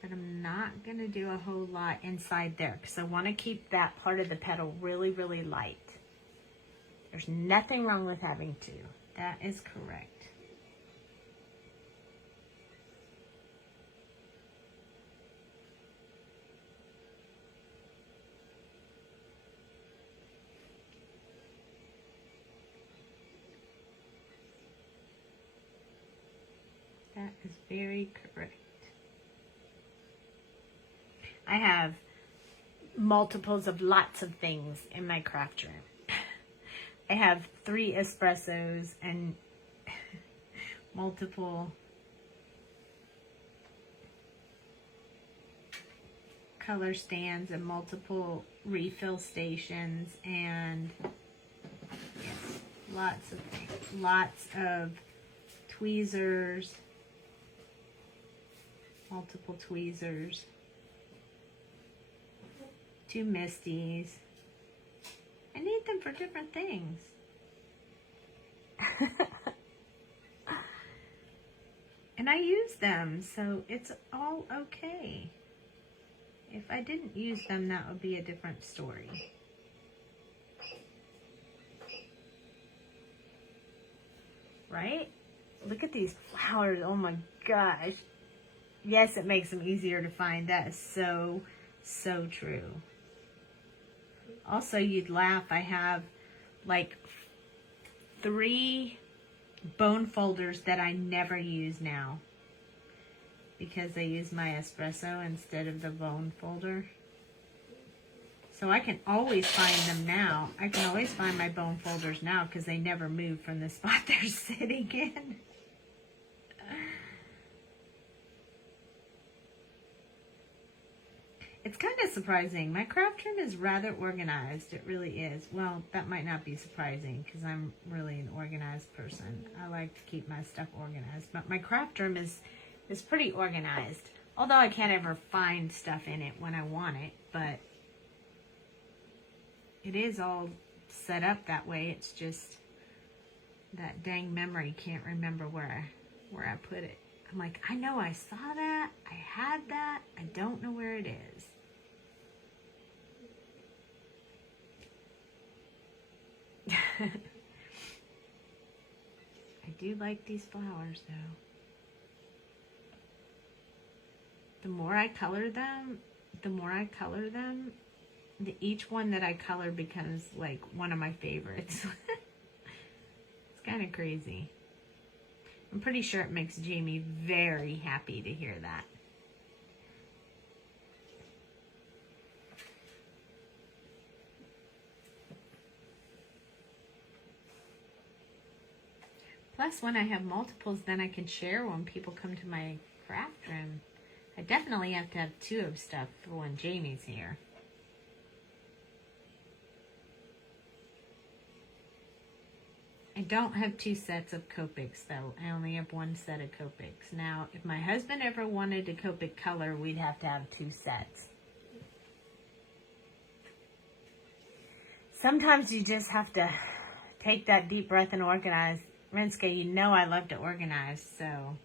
But I'm not going to do a whole lot inside there because I want to keep that part of the petal really, really light. There's nothing wrong with having 2. That is correct. That is very correct. I have multiples of lots of things in my craft room. I have 3 espressos and multiple color stands and multiple refill stations and yes, lots of things. Lots of tweezers, multiple tweezers. 2 Misties. I need them for different things. And I use them, so it's all okay. If I didn't use them, that would be a different story. Right? Look at these flowers. Oh my gosh. Yes, it makes them easier to find. That is so, so true. Also, you'd laugh, I have like 3 bone folders that I never use now because I use my espresso instead of the bone folder. So I can always find them now. I can always find my bone folders now because they never move from the spot they're sitting in. It's kind of surprising. My craft room is rather organized. It really is. Well, that might not be surprising because I'm really an organized person. I like to keep my stuff organized. But my craft room is pretty organized. Although I can't ever find stuff in it when I want it. But it is all set up that way. It's just that dang memory can't remember where I put it. I'm like, I know I saw that. I had that. I don't know where it is. I do like these flowers though. the more I color them, each one that I color becomes like one of my favorites. It's kind of crazy. I'm pretty sure it makes Jamie very happy to hear that. Plus, when I have multiples, then I can share when people come to my craft room. I definitely have to have 2 of stuff for when Jamie's here. I don't have 2 sets of Copics, though. I only have 1 set of Copics. Now, if my husband ever wanted a Copic color, we'd have to have 2 sets. Sometimes you just have to take that deep breath and organize. Rinska, you know I love to organize, so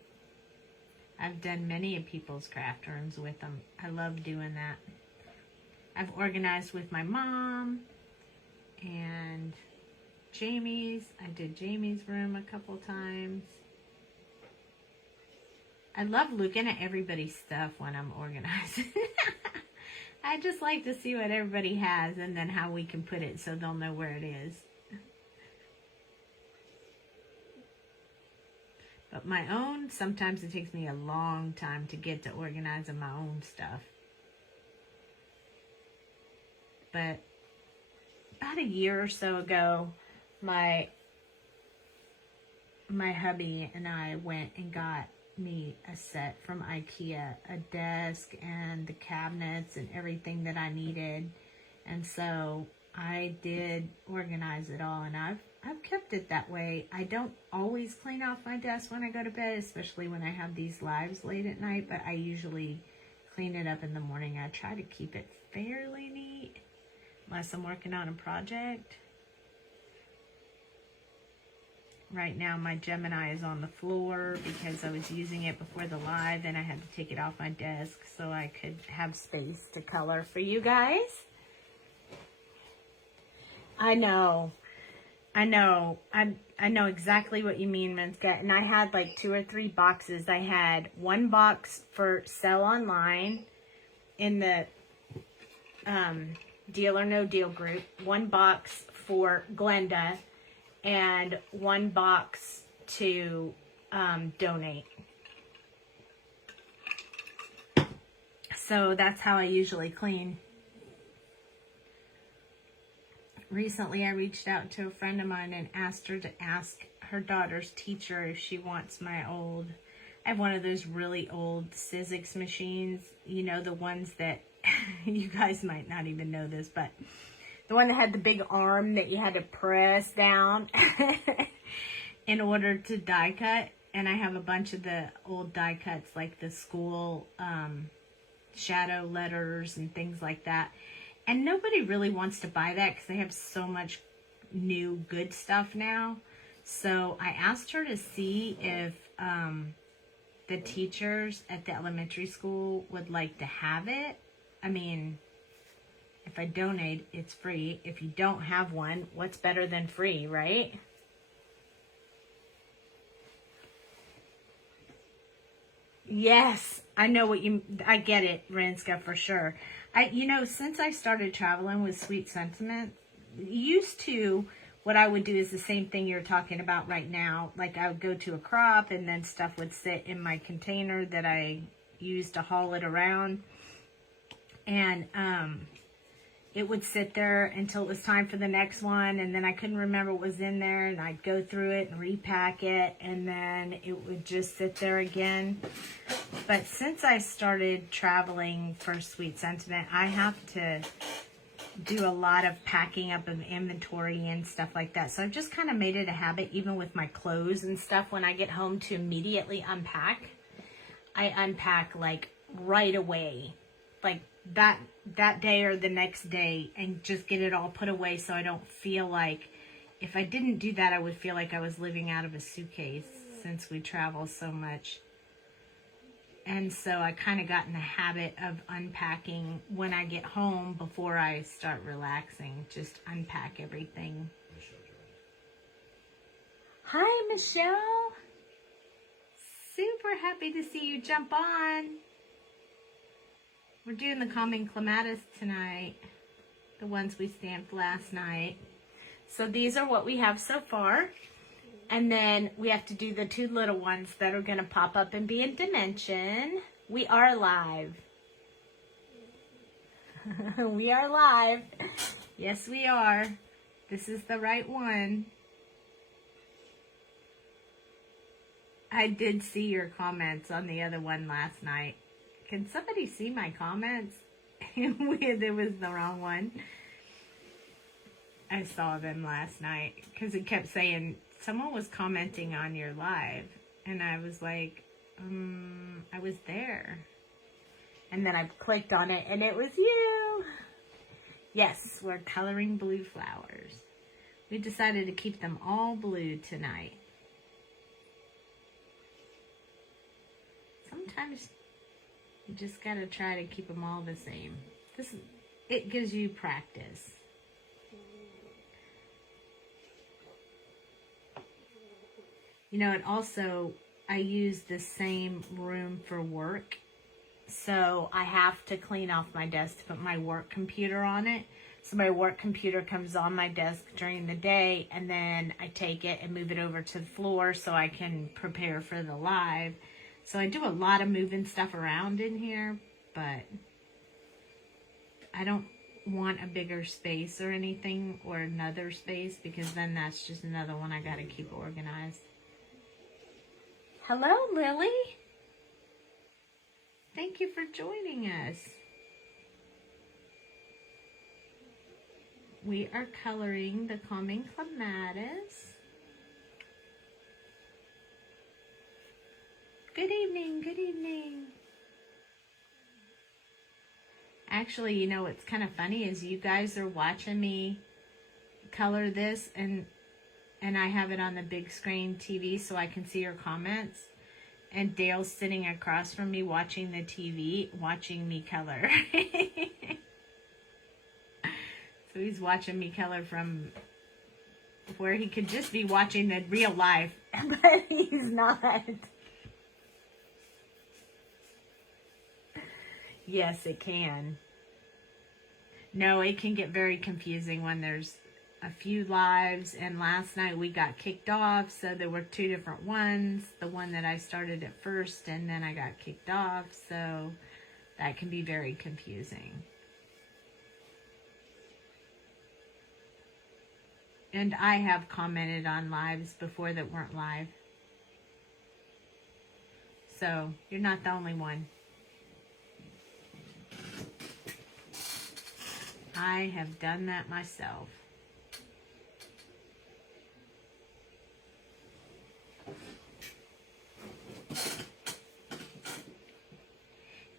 I've done many of people's craft rooms with them. I love doing that. I've organized with my mom and Jamie's. I did Jamie's room a couple times. I love looking at everybody's stuff when I'm organizing. I just like to see what everybody has and then how we can put it so they'll know where it is. But my own, sometimes it takes me a long time to get to organizing my own stuff. But about a year or so ago, my hubby and I went and got me a set from IKEA, a desk and the cabinets and everything that I needed. And so I did organize it all, and I've kept it that way. I don't always clean off my desk when I go to bed, especially when I have these lives late at night, but I usually clean it up in the morning. I try to keep it fairly neat, unless I'm working on a project. Right now, my Gemini is on the floor because I was using it before the live, and I had to take it off my desk so I could have space to color for you guys. I know exactly what you mean, Minska. And I had like 2 or 3 boxes. I had 1 box for sell online in the Deal or No Deal group, 1 box for Glenda, and 1 box to donate. So that's how I usually clean. Recently, I reached out to a friend of mine and asked her to ask her daughter's teacher if she wants my old... I have one of those really old Sizzix machines. You know, the ones that... you guys might not even know this, but... the one that had the big arm that you had to press down in order to die cut. And I have a bunch of the old die cuts, like the school shadow letters and things like that. And nobody really wants to buy that because they have so much new good stuff now. So I asked her to see if the teachers at the elementary school would like to have it. I mean, if I donate, it's free. If you don't have one, what's better than free, right? Yes, I know what you... I get it, Rinska, for sure. Since I started traveling with Sweet Sentiment, used to, what I would do is the same thing you're talking about right now. Like, I would go to a crop, and then stuff would sit in my container that I used to haul it around. And it would sit there until it was time for the next one, and then I couldn't remember what was in there, and I'd go through it and repack it, and then it would just sit there again. But since I started traveling for Sweet Sentiment, I have to do a lot of packing up of inventory and stuff like that. So I've just kind of made it a habit, even with my clothes and stuff, when I get home, to immediately unpack. I unpack like right away, like that day or the next day, and just get it all put away, so I don't feel like, if I didn't do that, I would feel like I was living out of a suitcase, since we travel so much. And so I kind of got in the habit of unpacking when I get home before I start relaxing. Just unpack everything. Hi, Michelle. Super happy to see you jump on. We're doing the Calming Clematis tonight. The ones we stamped last night. So these are what we have so far. And then we have to do the 2 little ones that are going to pop up and be in dimension. We are live. We are live. Yes, we are. This is the right one. I did see your comments on the other one last night. Can somebody see my comments? It was the wrong one. I saw them last night because it kept saying someone was commenting on your live. And I was like, I was there. And then I clicked on it and it was you. Yes, we're coloring blue flowers. We decided to keep them all blue tonight. Sometimes you just gotta try to keep them all the same. It gives you practice. You know, it also, I use the same room for work. So I have to clean off my desk to put my work computer on it. So my work computer comes on my desk during the day, and then I take it and move it over to the floor so I can prepare for the live. So I do a lot of moving stuff around in here, but I don't want a bigger space or anything, or another space, because then that's just another one I got to keep organized. Hello, Lily. Thank you for joining us. We are coloring the Calming Clematis. Good evening, good evening. Actually, you know what's kind of funny is you guys are watching me color this, and I have it on the big screen TV so I can see your comments. And Dale's sitting across from me watching the TV, watching me color. So he's watching me color from where he could just be watching the real life, but he's not. Yes, it can. No, it can get very confusing when there's a few lives, and last night we got kicked off, so there were 2 different ones. The one that I started at first, and then I got kicked off, so that can be very confusing. And I have commented on lives before that weren't live. So you're not the only one. I have done that myself.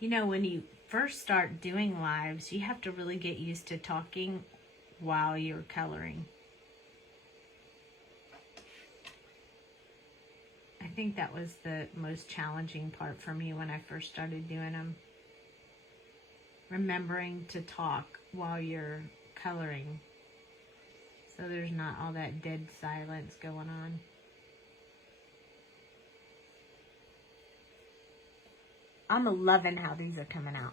You know, when you first start doing lives, you have to really get used to talking while you're coloring. I think that was the most challenging part for me when I first started doing them. Remembering to talk while you're coloring, so there's not all that dead silence going on. I'm loving how these are coming out.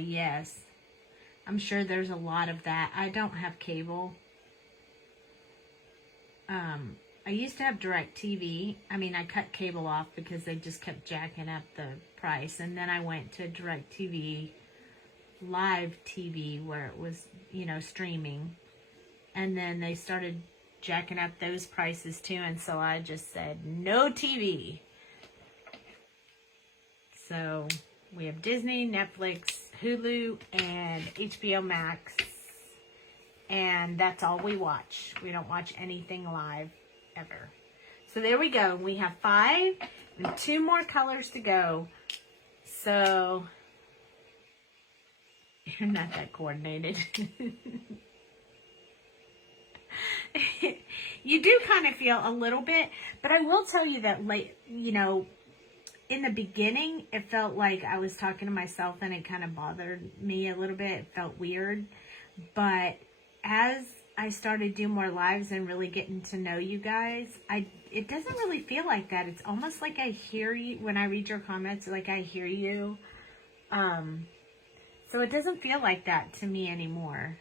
Yes. I'm sure there's a lot of that. I don't have cable. I used to have DirecTV. I mean, I cut cable off because they just kept jacking up the price. And then I went to DirecTV, live TV, where it was, you know, streaming. And then they started jacking up those prices too. And so I just said, no TV. So we have Disney, Netflix, Hulu, and HBO Max. And that's all we watch. We don't watch anything live ever. So there we go. We have 5 and 2 more colors to go. So you're not that coordinated. You do kind of feel a little bit, but I will tell you that, like, you know, in the beginning, it felt like I was talking to myself, and it kind of bothered me a little bit. It felt weird. But as I started doing more lives and really getting to know you guys, it doesn't really feel like that. It's almost like I hear you when I read your comments, like I hear you. So it doesn't feel like that to me anymore.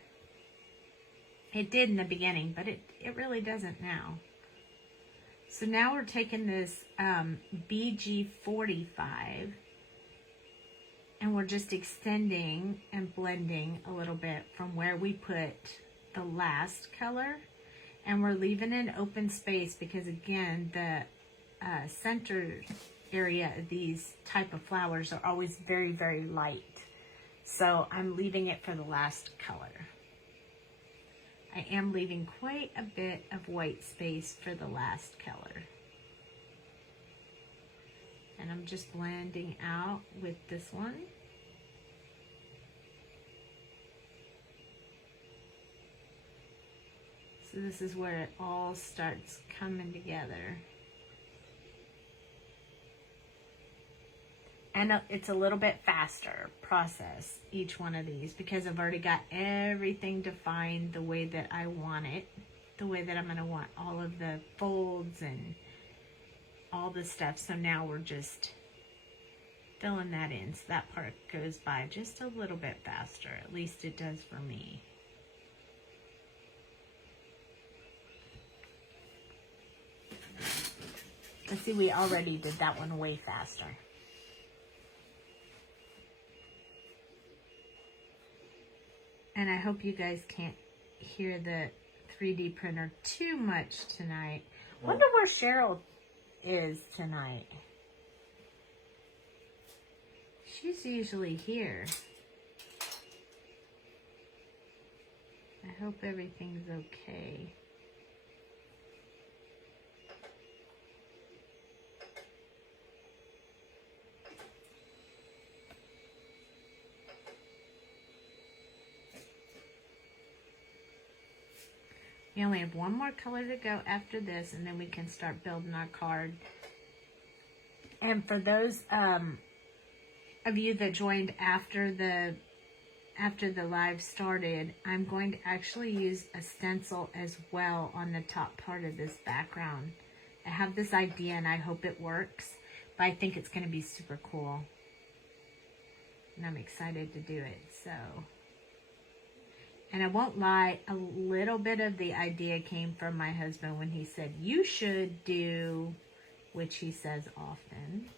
It did in the beginning, but it really doesn't now. So now we're taking this BG45 and we're just extending and blending a little bit from where we put the last color, and we're leaving an open space because, again, the center area of these type of flowers are always very, very light. So I'm leaving it for the last color. I am leaving quite a bit of white space for the last color. And I'm just blending out with this one. So this is where it all starts coming together. And it's a little bit faster process, each one of these, because I've already got everything defined the way that I want it, the way that I'm going to want all of the folds and all the stuff. So now we're just filling that in. So that part goes by just a little bit faster. At least it does for me. Let's see, we already did that one way faster. And I hope you guys can't hear the 3D printer too much tonight. Wonder where Cheryl is tonight. She's usually here. I hope everything's okay. We only have one more color to go after this, and then we can start building our card. And for those of you that joined after the live started, I'm going to actually use a stencil as well on the top part of this background. I have this idea, and I hope it works, but I think it's going to be super cool. And I'm excited to do it, so... And I won't lie, a little bit of the idea came from my husband when he said, you should do, which he says often.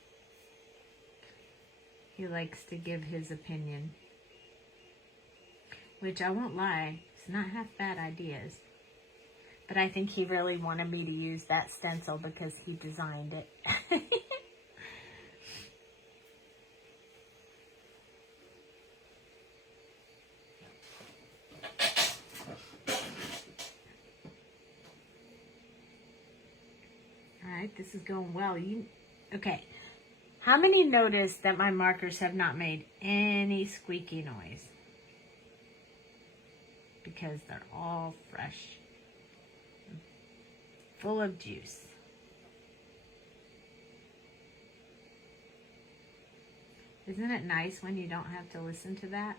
He likes to give his opinion. Which I won't lie, it's not half bad ideas. But I think he really wanted me to use that stencil because he designed it. This is going well. Okay. How many noticed that my markers have not made any squeaky noise? Because they're all fresh. Full of juice. Isn't it nice when you don't have to listen to that?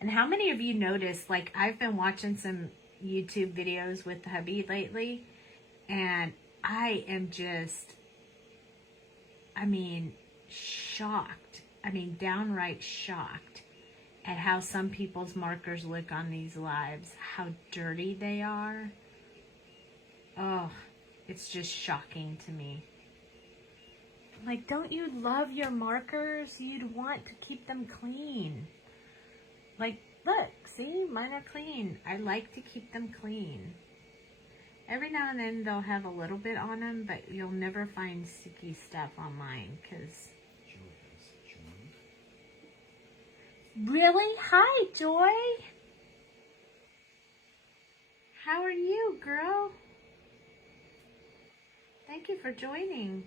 And how many of you noticed, like I've been watching some YouTube videos with hubby lately, and I am just, shocked. Downright shocked at how some people's markers look on these lives, how dirty they are. Oh, it's just shocking to me. Like, don't you love your markers? You'd want to keep them clean. Like, look, see, mine are clean. I like to keep them clean. Every now and then they'll have a little bit on them, but you'll never find sticky stuff on mine, because... Really? Hi, Joy. How are you, girl? Thank you for joining.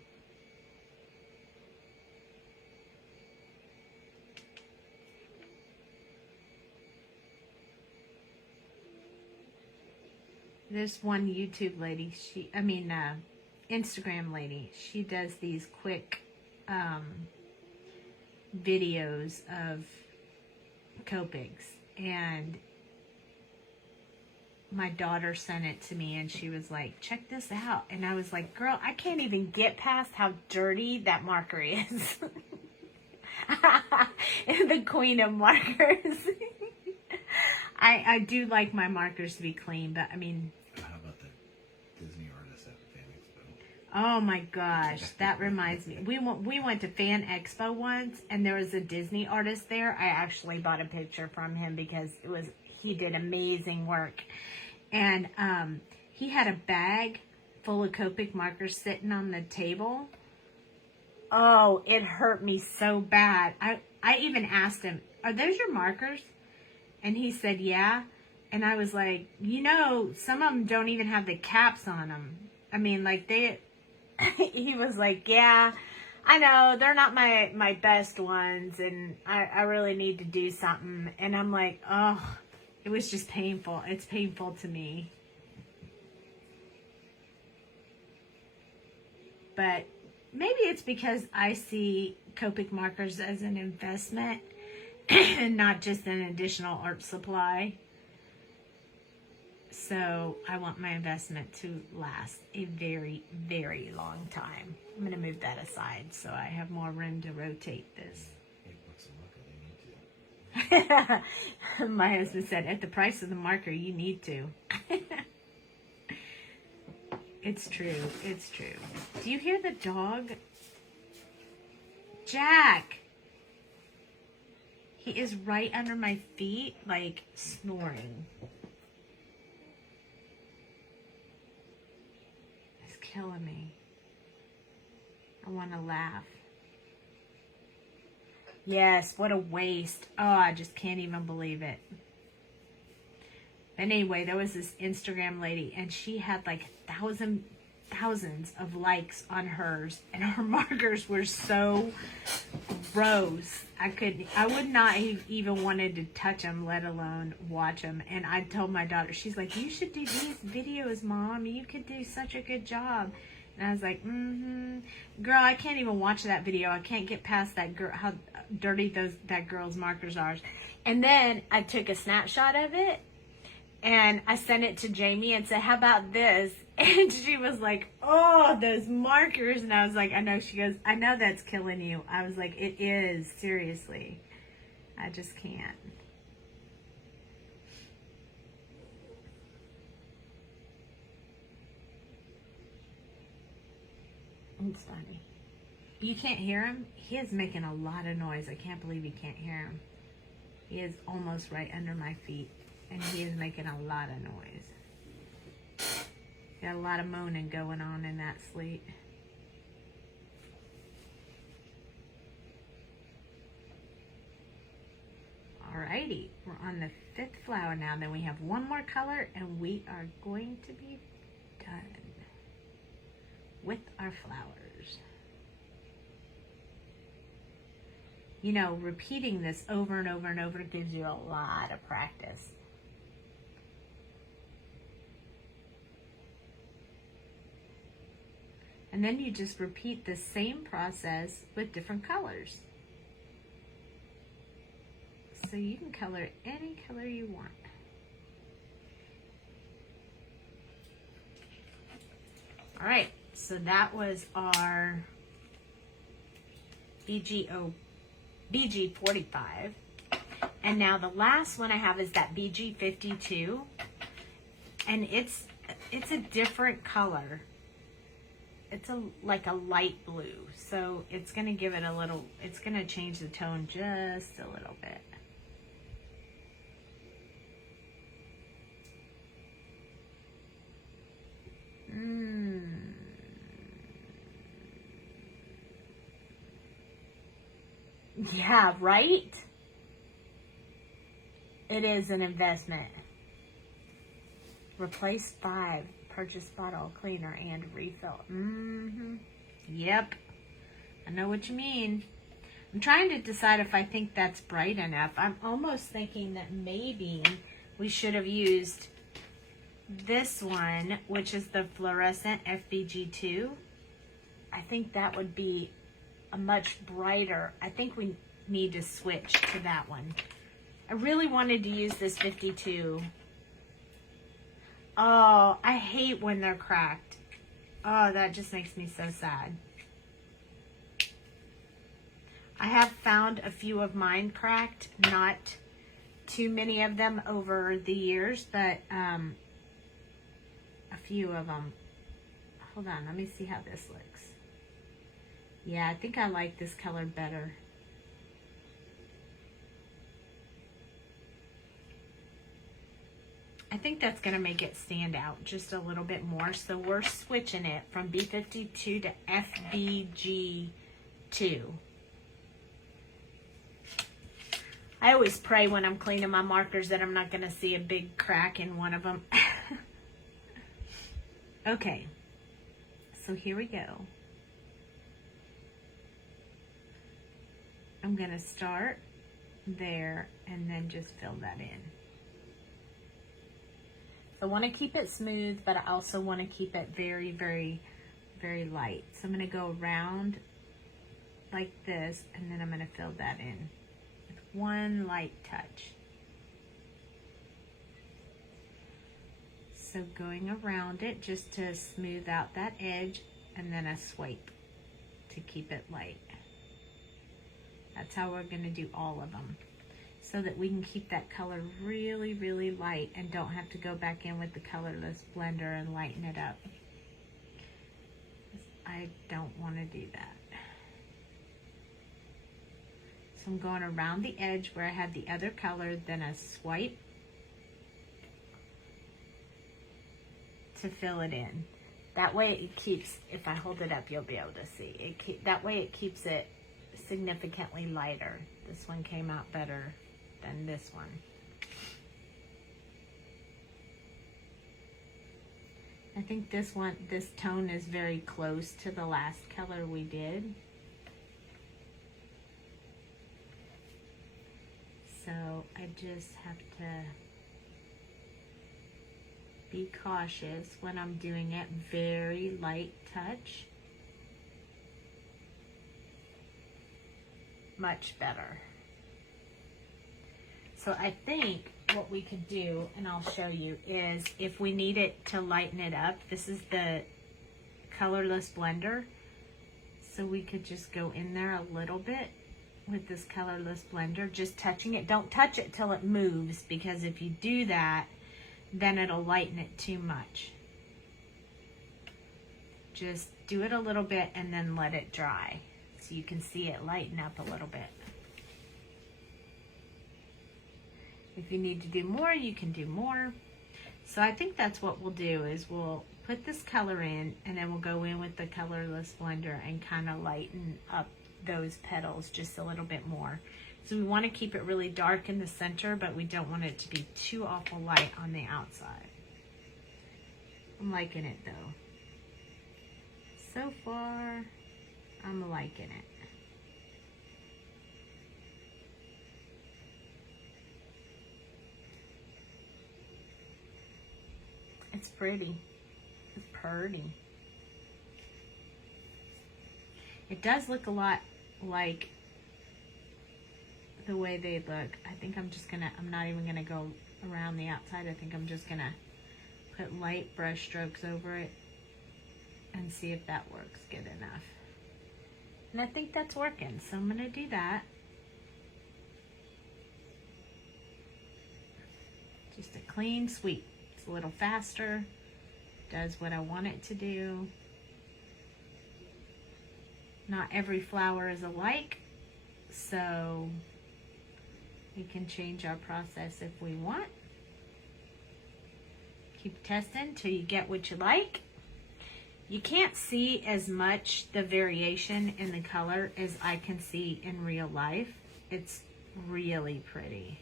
There's one YouTube lady, Instagram lady. She does these quick videos of Copics, and my daughter sent it to me, and she was like, check this out. And I was like, girl, I can't even get past how dirty that marker is. The queen of markers. I do like my markers to be clean, but I mean... How about the Disney artist at Fan Expo? Oh my gosh, that reminds me. We went to Fan Expo once, and there was a Disney artist there. I actually bought a picture from him because he did amazing work. And he had a bag full of Copic markers sitting on the table. Oh, it hurt me so bad. I even asked him, are those your markers? And he said, yeah. And I was like, some of them don't even have the caps on them. I mean, like he was like, yeah, I know, they're not my best ones, and I really need to do something. And I'm like, oh, it was just painful. It's painful to me. But maybe it's because I see Copic markers as an investment and not just an additional art supply. So I want my investment to last a very, very long time. I'm going to move that aside so I have more room to rotate this. $8 a marker, they need to. My husband said, at the price of the marker, you need to. It's true. It's true. Do you hear the dog? Jack! He is right under my feet, like snoring. It's killing me. I want to laugh. Yes, what a waste. Oh, I just can't even believe it. And anyway, there was this Instagram lady, and she had like thousands of likes on hers, and her markers were so gross. I would not have even wanted to touch them, let alone watch them. And I told my daughter, she's like, you should do these videos, Mom. You could do such a good job. And I was like, girl, I can't even watch that video. I can't get past that girl, how dirty that girl's markers are. And then I took a snapshot of it, and I sent it to Jamie and said, how about this? And she was like, oh, those markers. And I was like, I know. She goes, I know that's killing you. I was like, it is, seriously. I just can't. It's funny. You can't hear him? He is making a lot of noise. I can't believe you can't hear him. He is almost right under my feet, and he is making a lot of noise. Got a lot of moaning going on in that sleep. Alrighty, we're on the 5th flower now. Then we have one more color, and we are going to be done with our flowers. You know, repeating this over and over and over gives you a lot of practice. And then you just repeat the same process with different colors. So you can color any color you want. All right, so that was our BG45. And now the last one I have is that BG52. And it's a different color. It's like a light blue. So it's going to give it a little, it's going to change the tone just a little bit. Yeah, right? It is an investment. Replace 5. Purchase bottle cleaner and refill. Yep. I know what you mean. I'm trying to decide if I think that's bright enough. I'm almost thinking that maybe we should have used this one, which is the fluorescent FBG2. I think that would be a much brighter. I think we need to switch to that one. I really wanted to use this 52. Oh, I hate when they're cracked. Oh, that just makes me so sad. I have found a few of mine cracked, not too many of them over the years, but a few of them. Hold on, let me see how this looks. Yeah, I think I like this color better. I think that's going to make it stand out just a little bit more. So we're switching it from B52 to FBG2. I always pray when I'm cleaning my markers that I'm not going to see a big crack in one of them. Okay, so here we go. I'm going to start there and then just fill that in. I want to keep it smooth, but I also want to keep it very, very, very light. So I'm going to go around like this, and then I'm going to fill that in with one light touch. So going around it just to smooth out that edge, and then a swipe to keep it light. That's how we're going to do all of them, so that we can keep that color really, really light and don't have to go back in with the colorless blender and lighten it up. I don't want to do that. So I'm going around the edge where I had the other color, then a swipe to fill it in. That way it keeps, if I hold it up, you'll be able to see. That way it keeps it significantly lighter. This one came out better than this one. I think this tone is very close to the last color we did. So I just have to be cautious when I'm doing it. Very light touch. Much better. So I think what we could do, and I'll show you, is if we need it to lighten it up, this is the colorless blender. So we could just go in there a little bit with this colorless blender, just touching it. Don't touch it till it moves, because if you do that, then it'll lighten it too much. Just do it a little bit and then let it dry so you can see it lighten up a little bit. If you need to do more, you can do more. So I think that's what we'll do, is we'll put this color in and then we'll go in with the colorless blender and kind of lighten up those petals just a little bit more. So we want to keep it really dark in the center, but we don't want it to be too awful light on the outside. I'm liking it though. So far, I'm liking it. It's pretty. It's pretty. It does look a lot like the way they look. I think I'm not even gonna go around the outside. I think I'm just gonna put light brush strokes over it and see if that works good enough. And I think that's working, so I'm gonna do that. Just a clean sweep. It's a little faster, does what I want it to do. Not every flower is alike, so we can change our process if we want. Keep testing till you get what you like. You can't see as much the variation in the color as I can see in real life. It's really pretty.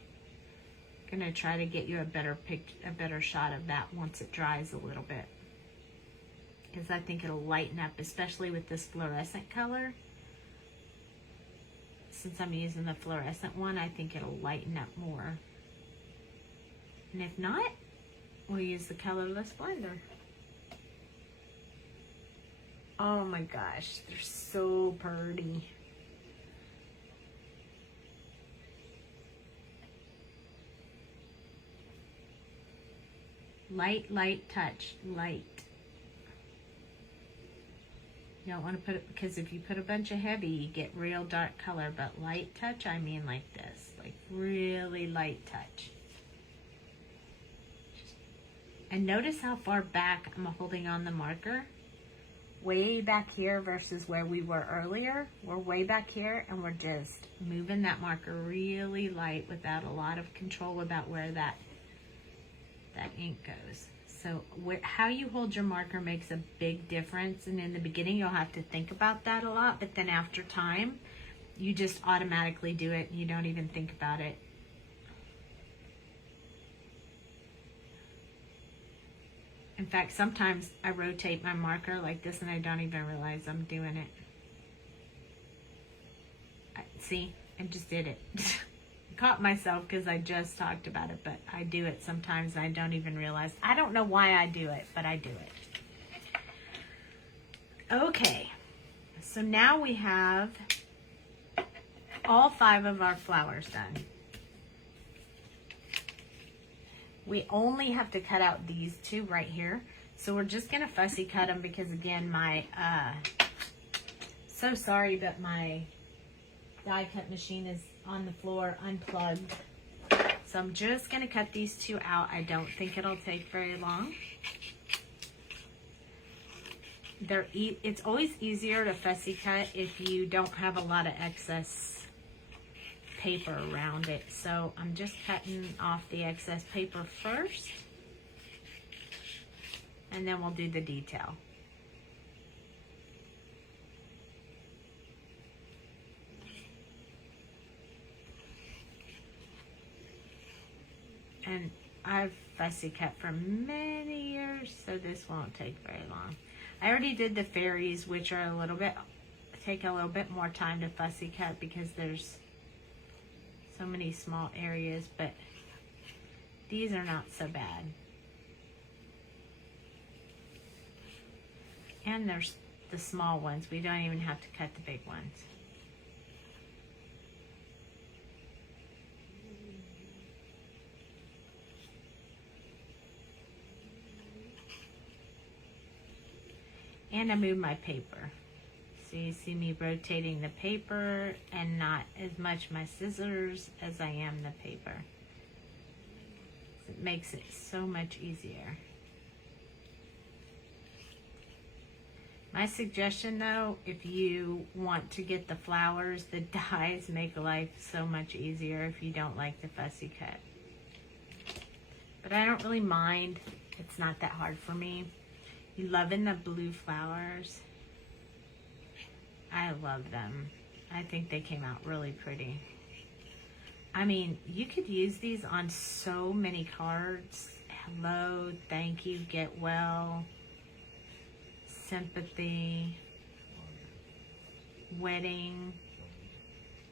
I'm gonna try to get you a better shot of that once it dries a little bit, because I think it'll lighten up, especially with this fluorescent color. Since I'm using the fluorescent one, I think it'll lighten up more. And if not, we'll use the colorless blender. Oh my gosh, they're so pretty. Light, light touch, light. You don't want to put it, because if you put a bunch of heavy, you get real dark color, but light touch, I mean like this, like really light touch. And notice how far back I'm holding on the marker. Way back here versus where we were earlier. We're way back here, and we're just moving that marker really light without a lot of control about where that ink goes. So how you hold your marker makes a big difference, and in the beginning you'll have to think about that a lot, but then after time you just automatically do it and you don't even think about it. In fact, sometimes I rotate my marker like this and I don't even realize I'm doing it. See, I just did it. Caught myself because I just talked about it, but I do it sometimes and I don't even realize. I don't know why I do it, but I do it. Okay, so now we have all 5 of our flowers done. We only have to cut out these 2 right here. So we're just gonna fussy cut them because again, my, so sorry, but my die cut machine is on the floor unplugged. So I'm just gonna cut these 2 out. I don't think it'll take very long. It's always easier to fussy cut if you don't have a lot of excess paper around it. So I'm just cutting off the excess paper first, and then we'll do the detail. And I've fussy cut for many years, so this won't take very long. I already did the fairies, which are take a little bit more time to fussy cut because there's so many small areas, but these are not so bad. And there's the small ones. We don't even have to cut the big ones. And I moved my paper. So you see me rotating the paper and not as much my scissors as I am the paper. It makes it so much easier. My suggestion though, if you want to get the flowers, the dies make life so much easier if you don't like the fussy cut. But I don't really mind. It's not that hard for me. You loving the blue flowers? I love them. I think they came out really pretty. I mean, you could use these on so many cards. Hello, thank you, get well, sympathy, wedding.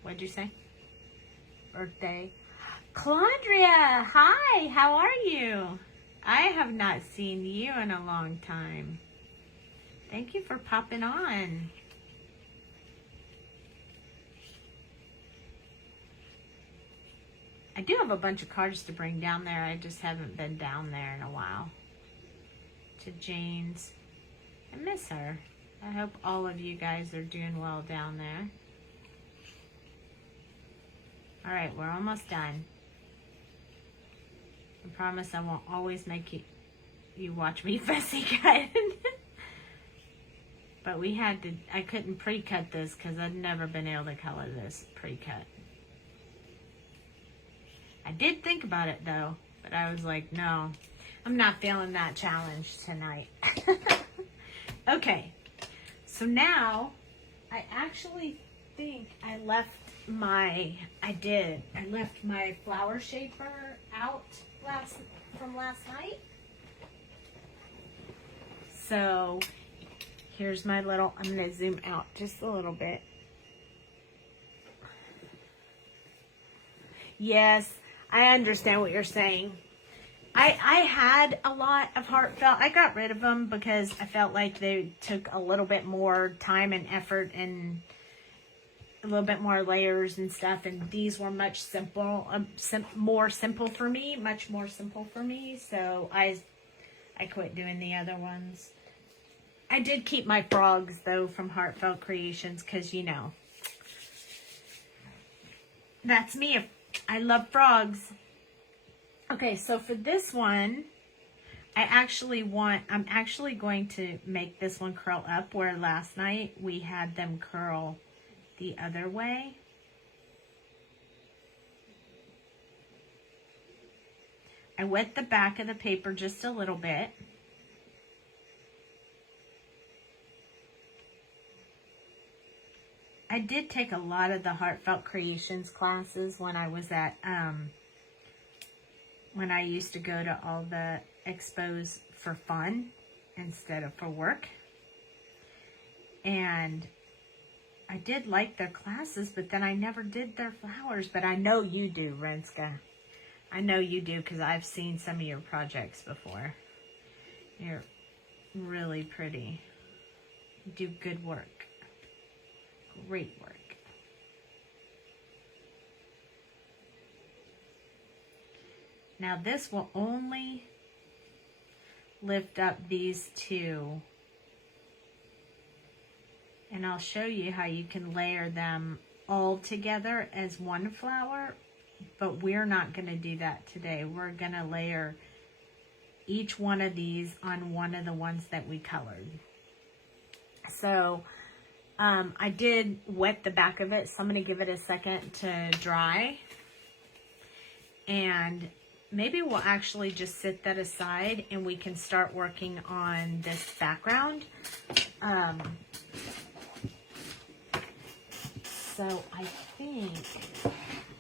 What'd you say? Birthday. Claudria, hi, how are you? I have not seen you in a long time. Thank you for popping on. I do have a bunch of cards to bring down there. I just haven't been down there in a while. To Jane's. I miss her. I hope all of you guys are doing well down there. All right, we're almost done. I promise I won't always make you watch me fussy cut. But I couldn't pre-cut this because I'd never been able to color this pre-cut. I did think about it though, but I was like, no, I'm not feeling that challenge tonight. Okay, so now I actually think I left my flower shaper out from last night. So here's my little, I'm going to zoom out just a little bit. Yes, I understand what you're saying. I had a lot of heartfelt. I got rid of them because I felt like they took a little bit more time and effort and a little bit more layers and stuff. And these were much more simple for me. So I I quit doing the other ones. I did keep my frogs, though, from Heartfelt Creations, because, you know, that's me. I love frogs. Okay, so for this one, I'm actually going to make this one curl up, where last night we had them curl the other way. I wet the back of the paper just a little bit. I did take a lot of the Heartfelt Creations classes when I was at, when I used to go to all the expos for fun instead of for work. And I did like their classes, but then I never did their flowers. But I know you do, Renska. I know you do, because I've seen some of your projects before. You're really pretty. You do good work. Great work. Now this will only lift up these two. And I'll show you how you can layer them all together as one flower. But we're not going to do that today. We're going to layer each one of these on one of the ones that we colored. So I did wet the back of it, so I'm going to give it a second to dry. And maybe we'll actually just sit that aside and we can start working on this background. So I think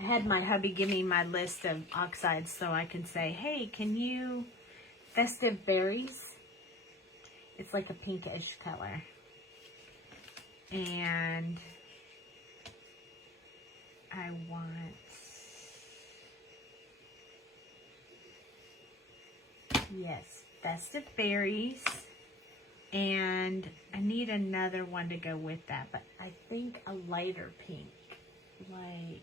I had my hubby give me my list of oxides so I can say, hey, can you Festive Berries? It's like a pinkish color. And I want Festive Berries. And I need another one to go with that, but I think a lighter pink, like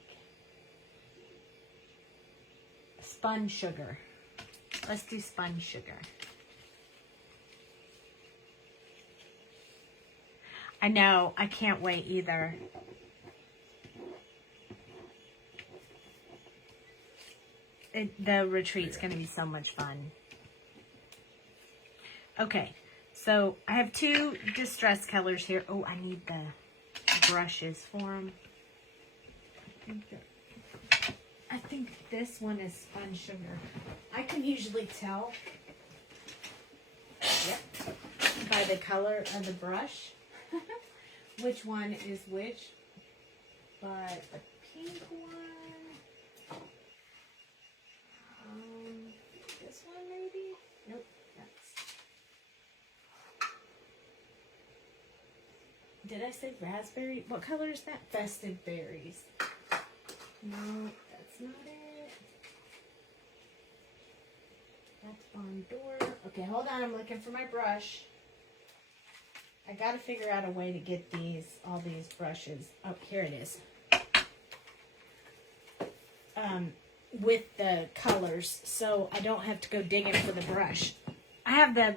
Spun Sugar. Let's do Spun Sugar. I know, I can't wait either. The retreat's going to be so much fun. Okay, so I have two distress colors here. Oh, I need the brushes for them. I think this one is Spun Sugar. I can usually tell, by the color of the brush which one is which. But the pink one, this one maybe? Nope, did I say raspberry? What color is that? Festive Berries. No, that's not it. That's Barn Door. Okay, hold on. I'm looking for my brush. I got to figure out a way to get all these brushes. Oh, here it is. With the colors, so I don't have to go digging for the brush. I have the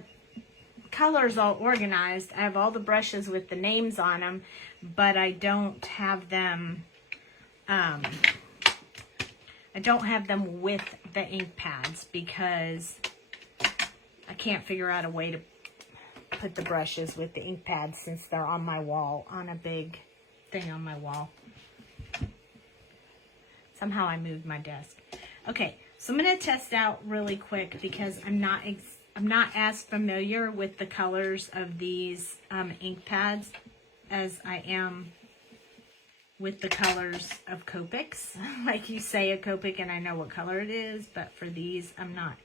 colors all organized. I have all the brushes with the names on them, but I don't have them with the ink pads because I can't figure out a way to put the brushes with the ink pads since they're on my wall, on a big thing on my wall. Somehow I moved my desk. Okay, so I'm going to test out really quick because I'm not as familiar with the colors of these ink pads as I am with the colors of Copics. Like you say a Copic and I know what color it is, but for these I'm not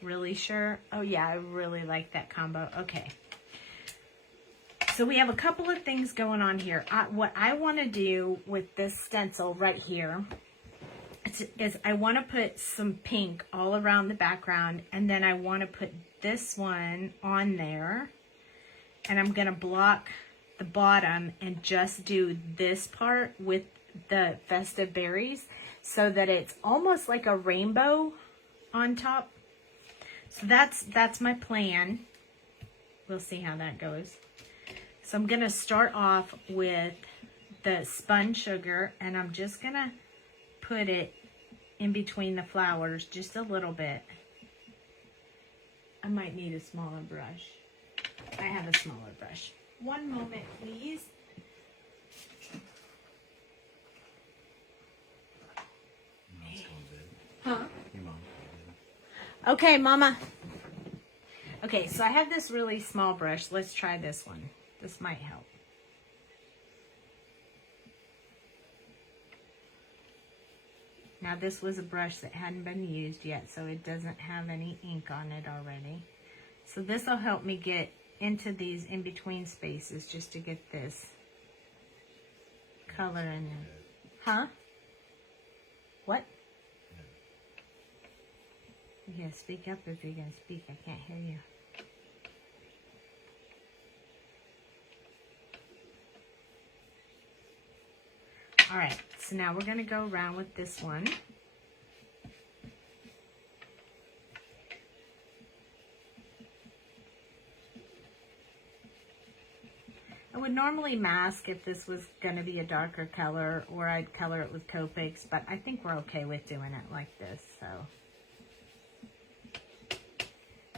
really sure. Oh yeah, I really like that combo. Okay. So we have a couple of things going on here. What I want to do with this stencil right here is I want to put some pink all around the background, and then I want to put this one on there, and I'm going to block the bottom and just do this part with the Festive Berries so that it's almost like a rainbow on top. So that's my plan. We'll see how that goes. So I'm gonna start off with the spun sugar, and I'm just gonna put it in between the flowers just a little bit. I might need a smaller brush. I have a smaller brush. One moment, please. Mom's going to bed. Huh? Your mom's going to bed. Okay, Mama. Okay, so I have this really small brush. Let's try this one. This might help. Now this was a brush that hadn't been used yet, so it doesn't have any ink on it already. So this will help me get into these in-between spaces just to get this color in there. Huh? What? Yeah, speak up if you're going to speak. I can't hear you. All right, so now we're going to go around with this one. I would normally mask if this was going to be a darker color, or I'd color it with Copics, but I think we're okay with doing it like this, so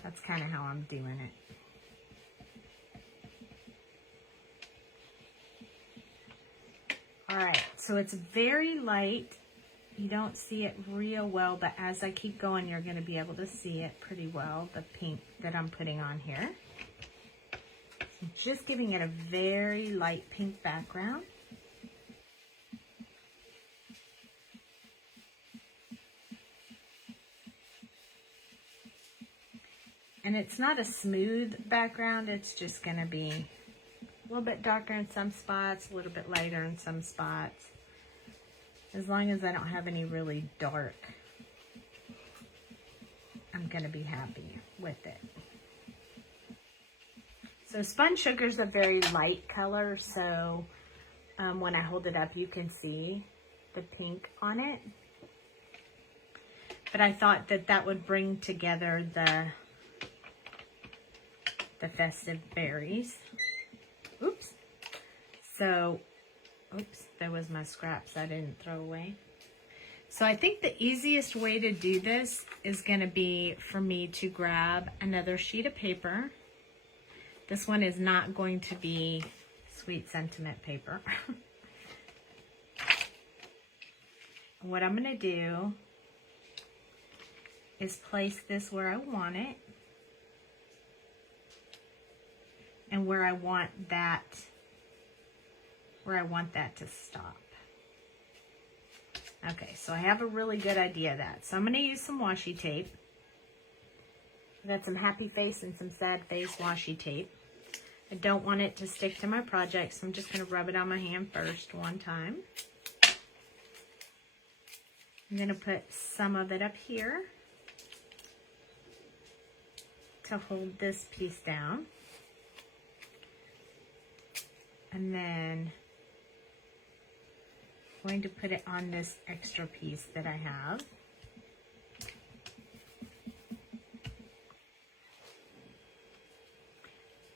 that's kind of how I'm doing it. All right, so it's very light. You don't see it real well, but as I keep going, you're going to be able to see it pretty well, the pink that I'm putting on here. So just giving it a very light pink background. And it's not a smooth background, it's just going to be a little bit darker in some spots, a little bit lighter in some spots. As long as I don't have any really dark, I'm going to be happy with it. So spun sugar is a very light color, so when I hold it up, you can see the pink on it. But I thought that that would bring together the festive berries. Oops. So, oops, there was my scraps I didn't throw away. So I think the easiest way to do this is going to be for me to grab another sheet of paper. This one is not going to be sweet sentiment paper. What I'm going to do is place this where I want it. And where I want that to stop. Okay, so I have a really good idea of that. So I'm going to use some washi tape. I've got some happy face and some sad face washi tape. I don't want it to stick to my project, so I'm just going to rub it on my hand first one time. I'm going to put some of it up here to hold this piece down. And then I'm going to put it on this extra piece that I have.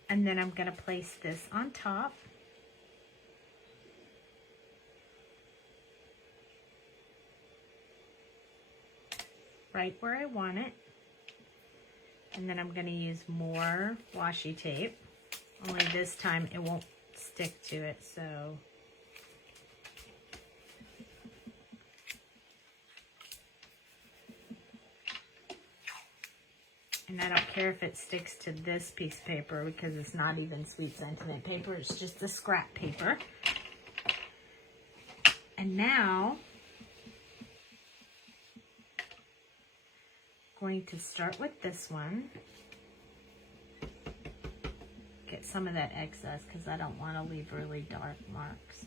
And then I'm going to place this on top. Right where I want it. And then I'm going to use more washi tape. Only this time it won't stick to it, so and I don't care if it sticks to this piece of paper because it's not even sweet sentiment paper, it's just a scrap paper. And now I'm going to start with this one. Get some of that excess because I don't want to leave really dark marks.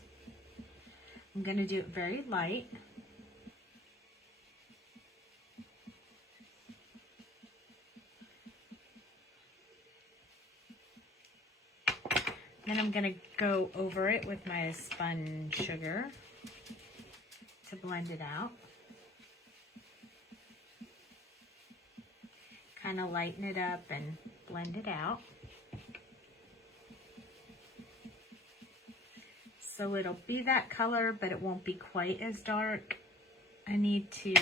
I'm going to do it very light. Then I'm going to go over it with my spun sugar to blend it out. kind of lighten it up and blend it out. So it'll be that color, but it won't be quite as dark. I need to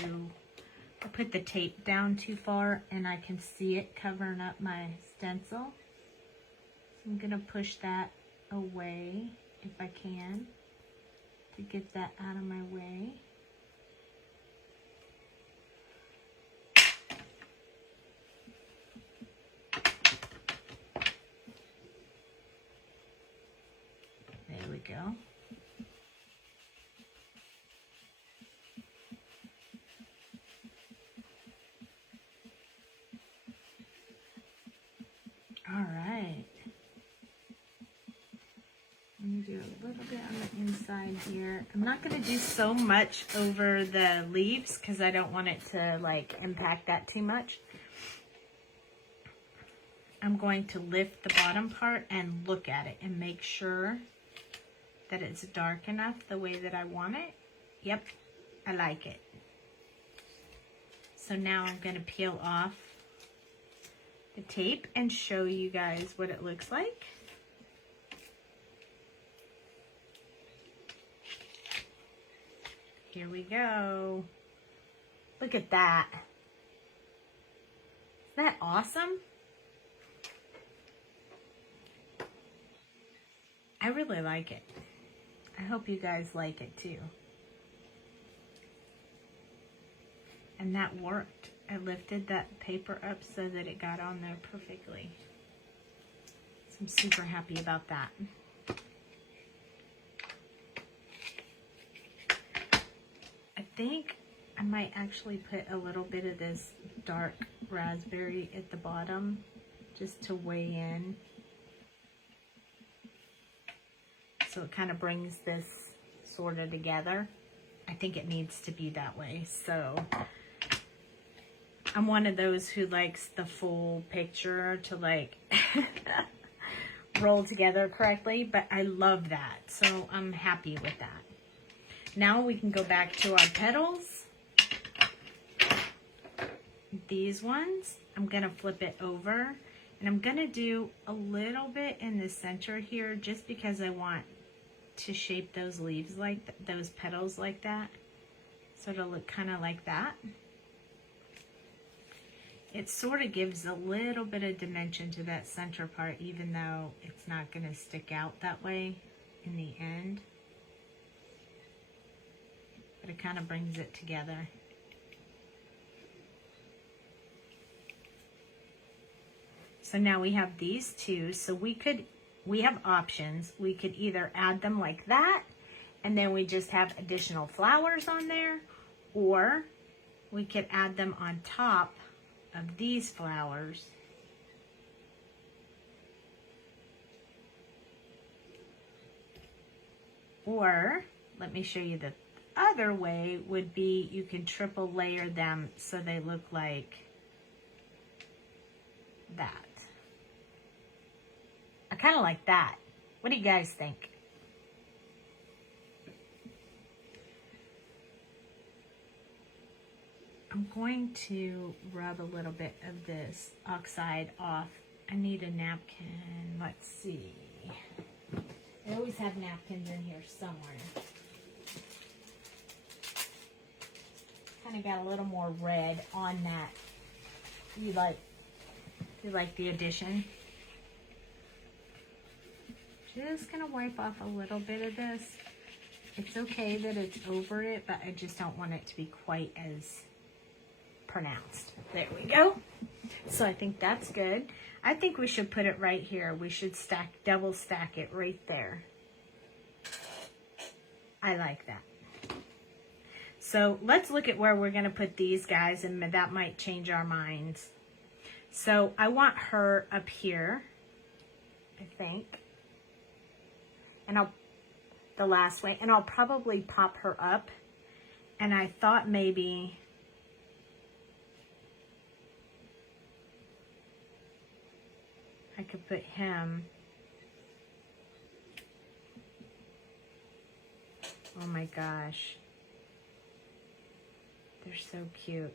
put the tape down too far and I can see it covering up my stencil. So I'm gonna push that away if I can to get that out of my way. There we go. All right. Let me do a little bit on the inside here. I'm not going to do so much over the leaves because I don't want it to like impact that too much. I'm going to lift the bottom part and look at it and make sure that it's dark enough the way that I want it. Yep, I like it. So now I'm going to peel off the tape and show you guys what it looks like. Here we go. Look at that. Isn't that awesome? I really like it. I hope you guys like it too. And that worked. I lifted that paper up so that it got on there perfectly. So I'm super happy about that. I think I might actually put a little bit of this dark raspberry at the bottom just to weigh in. So it kind of brings this sort of together. I think it needs to be that way. So I'm one of those who likes the full picture to like roll together correctly, but I love that. So I'm happy with that. Now we can go back to our petals. These ones, I'm gonna flip it over and I'm gonna do a little bit in the center here just because I want to shape those leaves like those petals like that. So it'll look kind of like that. It sort of gives a little bit of dimension to that center part, even though it's not going to stick out that way in the end. But it kind of brings it together. So now we have these two. So we have options. We could either add them like that, and then we just have additional flowers on there, or we could add them on top of these flowers. Or, let me show you the other way would be you can triple layer them so they look like that. I kind of like that. What do you guys think? I'm going to rub a little bit of this oxide off. I need a napkin. Let's see. I always have napkins in here somewhere. Kind of got a little more red on that. You like the addition? Just gonna wipe off a little bit of this. It's okay that it's over it, but I just don't want it to be quite as pronounced. There we go. So I think that's good. I think we should put it right here. We should double stack it right there. I like that. So let's look at where we're gonna put these guys, and that might change our minds. So I want her up here, I think. And the last way, and I'll probably pop her up. And I thought maybe I could put him. Oh my gosh. They're so cute.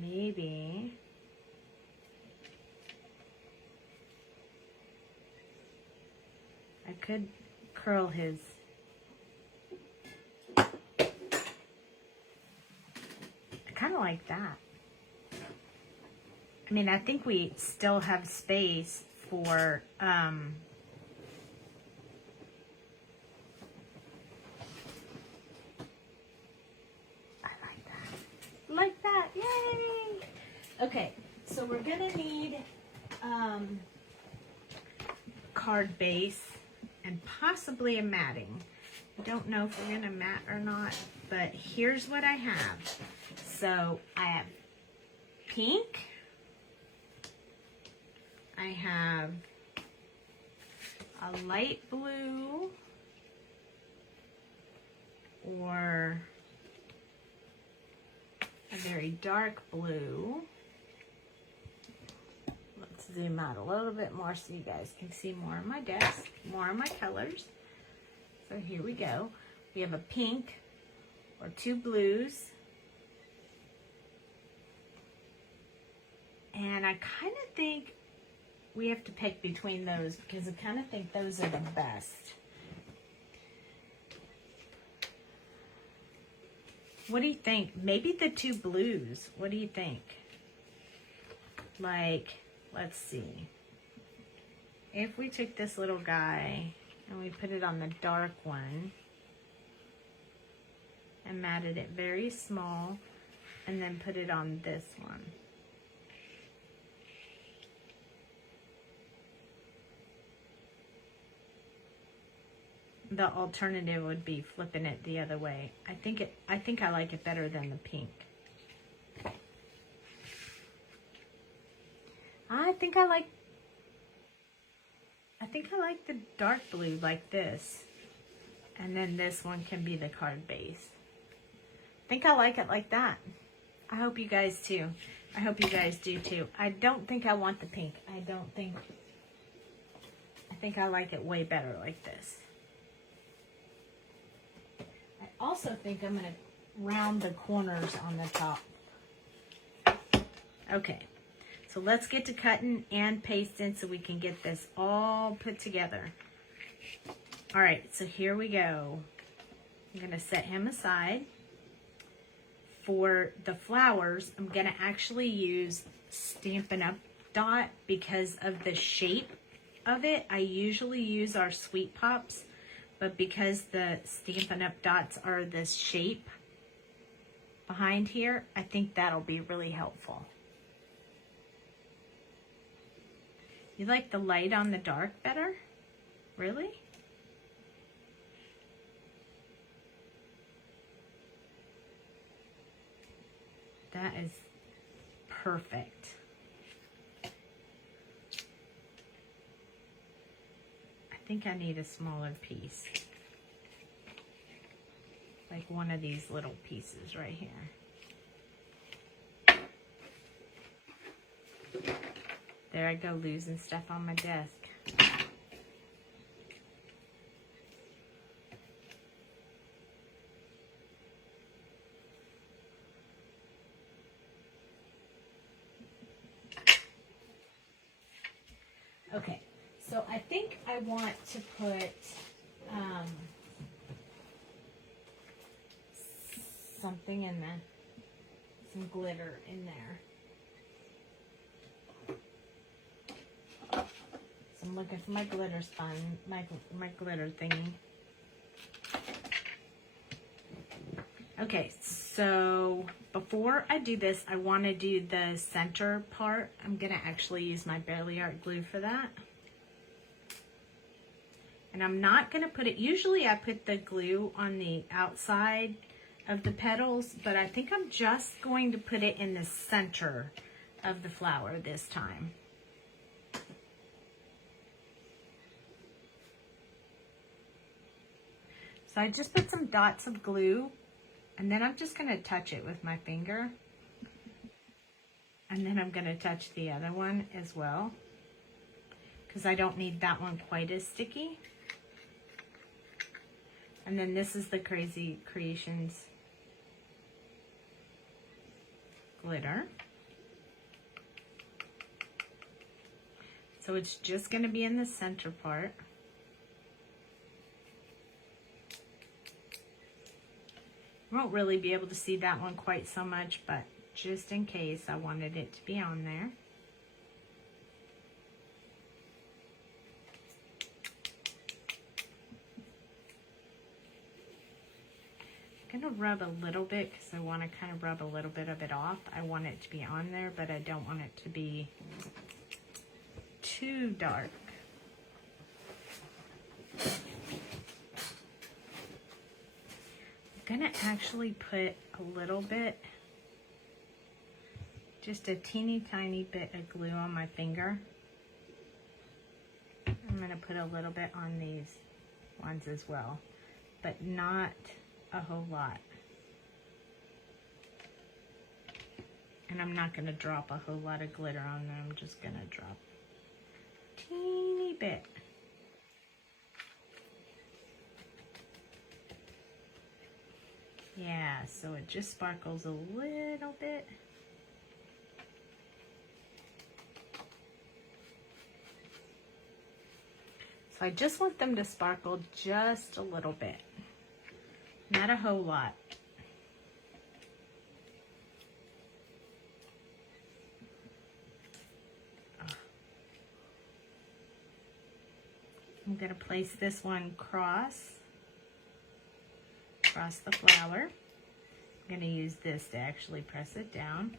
maybe I could curl his. I kind of like that. I mean, I think we still have space for, I like that. Like that, yay! Okay, so we're gonna need card base and possibly a matting. I don't know if we're gonna mat or not, but here's what I have. So I have pink. I have a light blue or a very dark blue. Let's zoom out a little bit more so you guys can see more of my desk, more of my colors. So here we go. We have a pink or two blues. And I kind of think we have to pick between those because I kind of think those are the best. What do you think? Maybe the two blues. What do you think? Like, let's see. If we took this little guy and we put it on the dark one and matted it very small and then put it on this one. The alternative would be flipping it the other way. I think I like it better than the pink. I think I like the dark blue like this. And then this one can be the card base. I think I like it like that. I hope you guys too. I hope you guys do too. I don't think I want the pink. I think I like it way better like this. I also think I'm going to round the corners on the top. Okay, so let's get to cutting and pasting so we can get this all put together. All right, so here we go. I'm going to set him aside. For the flowers, I'm going to actually use Stampin' Up! Dot because of the shape of it. I usually use our Sweet Pops, but because the Stampin' Up! Dots are this shape behind here, I think that'll be really helpful. You like the light on the dark better? Really? That is perfect. I think I need a smaller piece. Like one of these little pieces right here. There I go, losing stuff on my desk. Okay, so I think I want to put something in there, some glitter in there. So I'm looking for my glitter spun, my glitter thingy. Okay, so before I do this, I want to do the center part. I'm going to actually use my Barely Art glue for that. And I'm not going to put it, usually I put the glue on the outside of the petals, but I think I'm just going to put it in the center of the flower this time. So I just put some dots of glue. And then I'm just going to touch it with my finger. And then I'm going to touch the other one as well. Because I don't need that one quite as sticky. And then this is the Crazy Creations glitter. So it's just going to be in the center part. Won't really be able to see that one quite so much, but just in case, I wanted it to be on there. I'm going to rub a little bit because I want to kind of rub a little bit of it off. I want it to be on there, but I don't want it to be too dark. I'm going to actually put a little bit, just a teeny tiny bit of glue on my finger. I'm going to put a little bit on these ones as well, but not a whole lot. And I'm not going to drop a whole lot of glitter on them. I'm just going to drop a teeny bit. Yeah, so it just sparkles a little bit. So I just want them to sparkle just a little bit, not a whole lot. I'm going to place this one across the flower. I'm going to use this to actually press it down.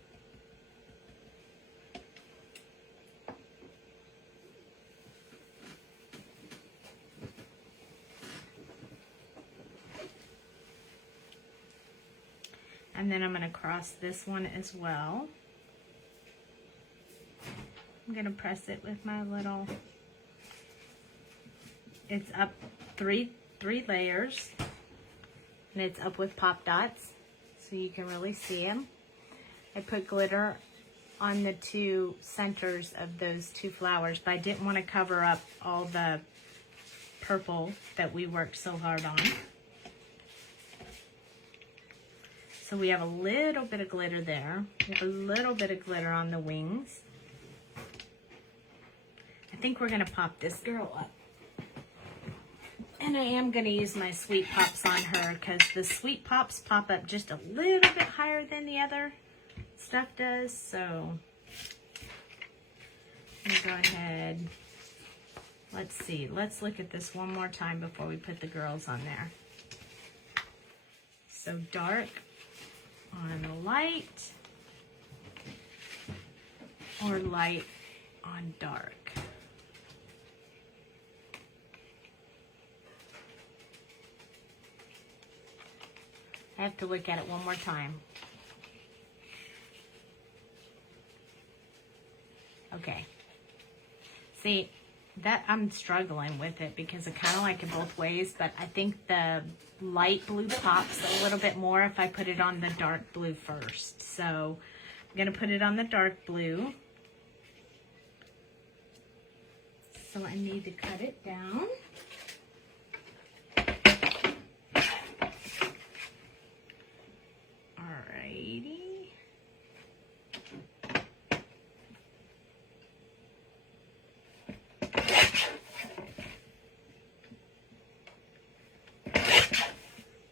And then I'm going to cross this one as well. I'm going to press it with my little, it's up three layers. And it's up with pop dots, so you can really see them. I put glitter on the two centers of those two flowers, but I didn't want to cover up all the purple that we worked so hard on. So we have a little bit of glitter there. We have a little bit of glitter on the wings. I think we're going to pop this girl up. And I am going to use my Sweet Pops on her because the Sweet Pops pop up just a little bit higher than the other stuff does. So I'm going to go ahead. Let's see. Let's look at this one more time before we put the girls on there. So dark on light or light on dark. I have to look at it one more time. Okay. See, that I'm struggling with it because I kind of like it both ways, but I think the light blue pops a little bit more if I put it on the dark blue first. So I'm going to put it on the dark blue. So I need to cut it down. Alrighty.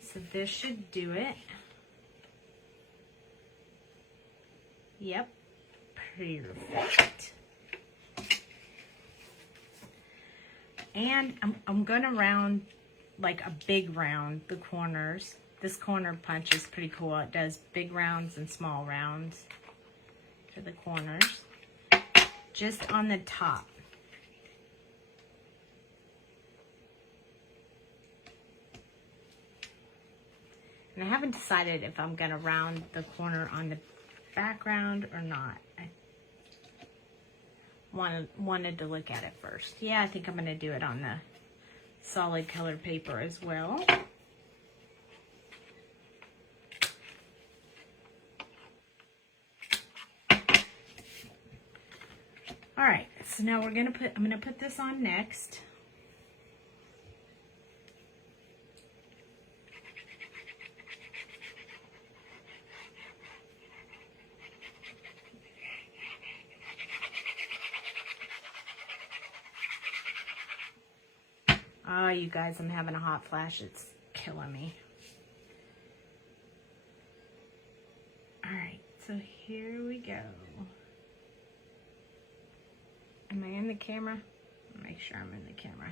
So this should do it. Yep, perfect. And I'm gonna round, like a big round, the corners. This corner punch is pretty cool. It does big rounds and small rounds to the corners. Just on the top. And I haven't decided if I'm gonna round the corner on the background or not. I wanted to look at it first. Yeah, I think I'm gonna do it on the solid colored paper as well. All right, so now I'm gonna put this on next. Oh, you guys, I'm having a hot flash. It's killing me. Alright, so here we go. Am I in the camera? Make sure I'm in the camera.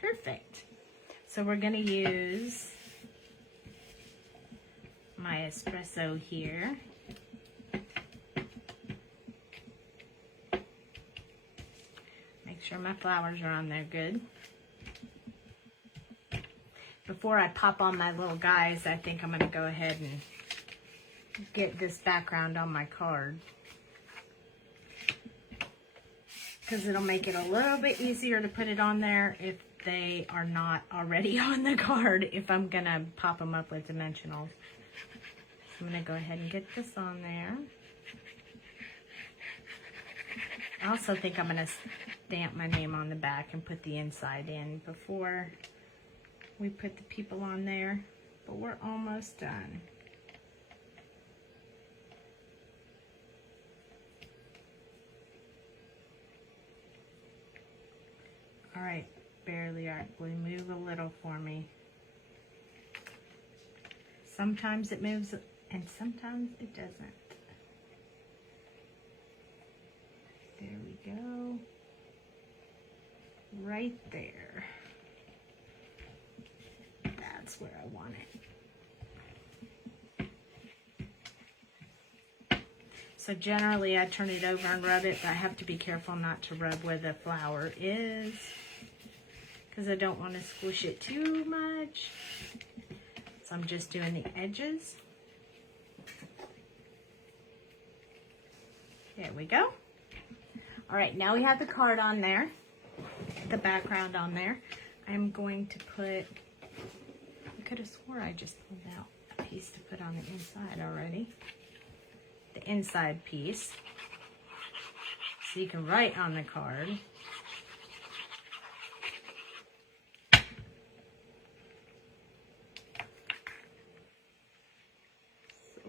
Perfect. So we're going to use my espresso here. Make sure my flowers are on there good. Before I pop on my little guys, I think I'm going to go ahead and get this background on my card. Because it'll make it a little bit easier to put it on there if they are not already on the card, if I'm going to pop them up with dimensionals. So I'm going to go ahead and get this on there. I also think I'm going to stamp my name on the back and put the inside in before we put the people on there. But we're almost done. All right, barely art glue, move a little for me. Sometimes it moves and sometimes it doesn't. There we go. Right there. That's where I want it. So generally I turn it over and rub it, but I have to be careful not to rub where the flower is, because I don't want to squish it too much. So I'm just doing the edges. There we go. All right, now we have the card on there, the background on there. I'm going to put, I could have swore I just pulled out a piece to put on the inside already. The inside piece. So you can write on the card. So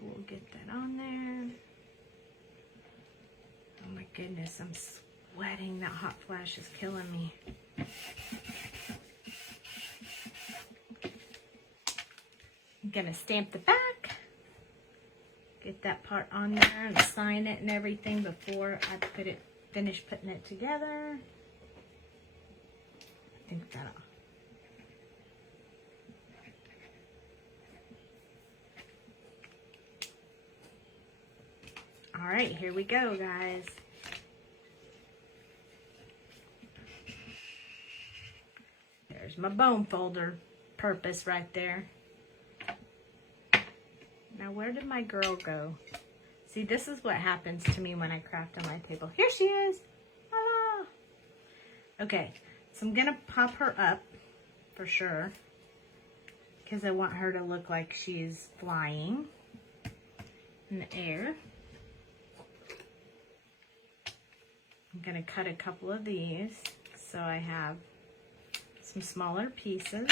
we'll get that on there. Oh my goodness, I'm sweating. That hot flash is killing me. I'm gonna stamp the back. Get that part on there and sign it and everything before I finish putting it together. I think that'll. All right, here we go, guys. There's my bone folder purpose right there. Now, where did my girl go? See, this is what happens to me when I craft on my table. Here she is. Hello. Okay, so I'm going to pop her up for sure, because I want her to look like she's flying in the air. I'm going to cut a couple of these so I have some smaller pieces.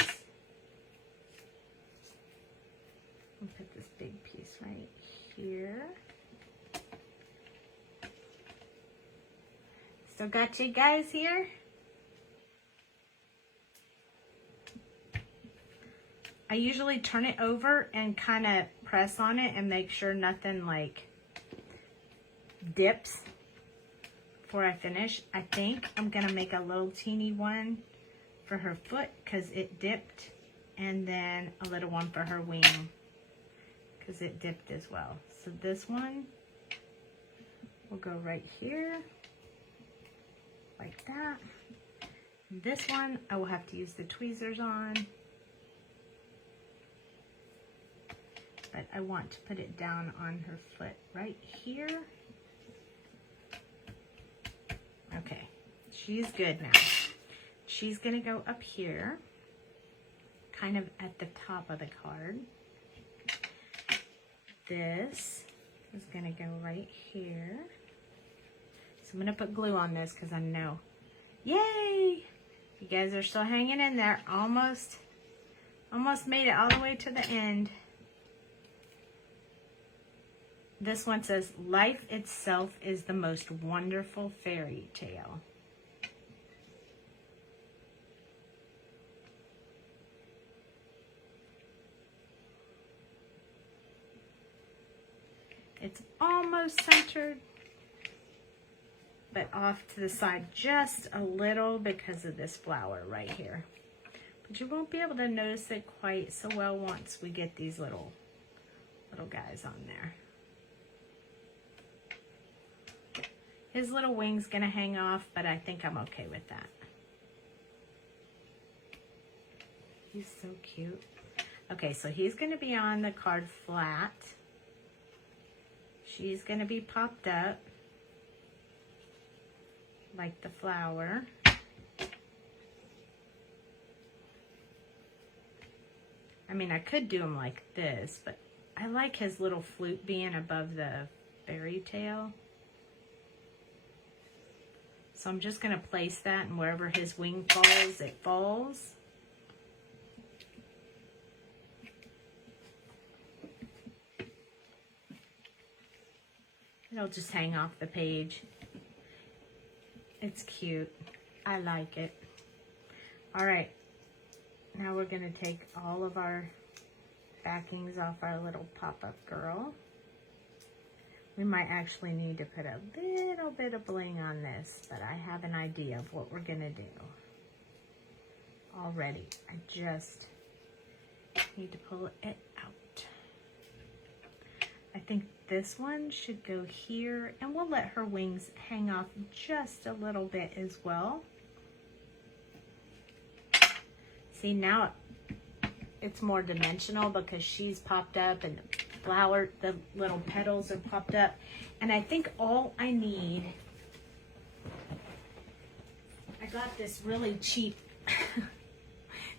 I'll put this big piece right here. Still got you guys here? I usually turn it over and kind of press on it and make sure nothing like dips before I finish. I think I'm gonna make a little teeny one for her foot because it dipped, and then a little one for her wing because it dipped as well. So this one will go right here like that. This one I will have to use the tweezers on, but I want to put it down on her foot right here. Okay, she's good now. She's gonna go up here, kind of at the top of the card. This is gonna go right here. So I'm gonna put glue on this because I know. Yay! You guys are still hanging in there. Almost made it all the way to the end. this one says, life itself is the most wonderful fairy tale. It's almost centered, but off to the side just a little because of this flower right here. But you won't be able to notice it quite so well once we get these little guys on there. His little wing's gonna hang off, but I think I'm okay with that. He's so cute. Okay, so he's gonna be on the card flat. She's gonna be popped up like the flower. I mean, I could do him like this, but I like his little flute being above the fairy tale. So I'm just going to place that, and wherever his wing falls, it falls. It'll just hang off the page. It's cute. I like it. All right. Now we're going to take all of our backings off our little pop-up girl. We might actually need to put a little bit of bling on this, but I have an idea of what we're going to do already. I just need to pull it out. I think this one should go here, and we'll let her wings hang off just a little bit as well. See, now it's more dimensional because she's popped up and the flower, the little petals are popped up. And I think all I need, I got this really cheap,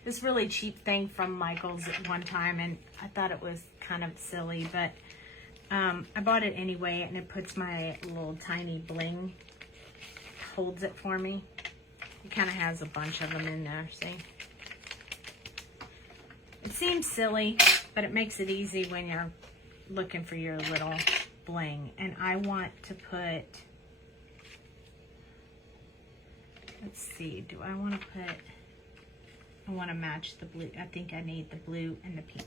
this really cheap thing from Michael's at one time, and I thought it was kind of silly, but I bought it anyway, and it puts my little tiny bling, holds it for me. It kind of has a bunch of them in there, see? It seems silly, but it makes it easy when you're looking for your little bling. And I want to put, let's see, do I want to put, I want to match the blue. I think I need the blue and the pink.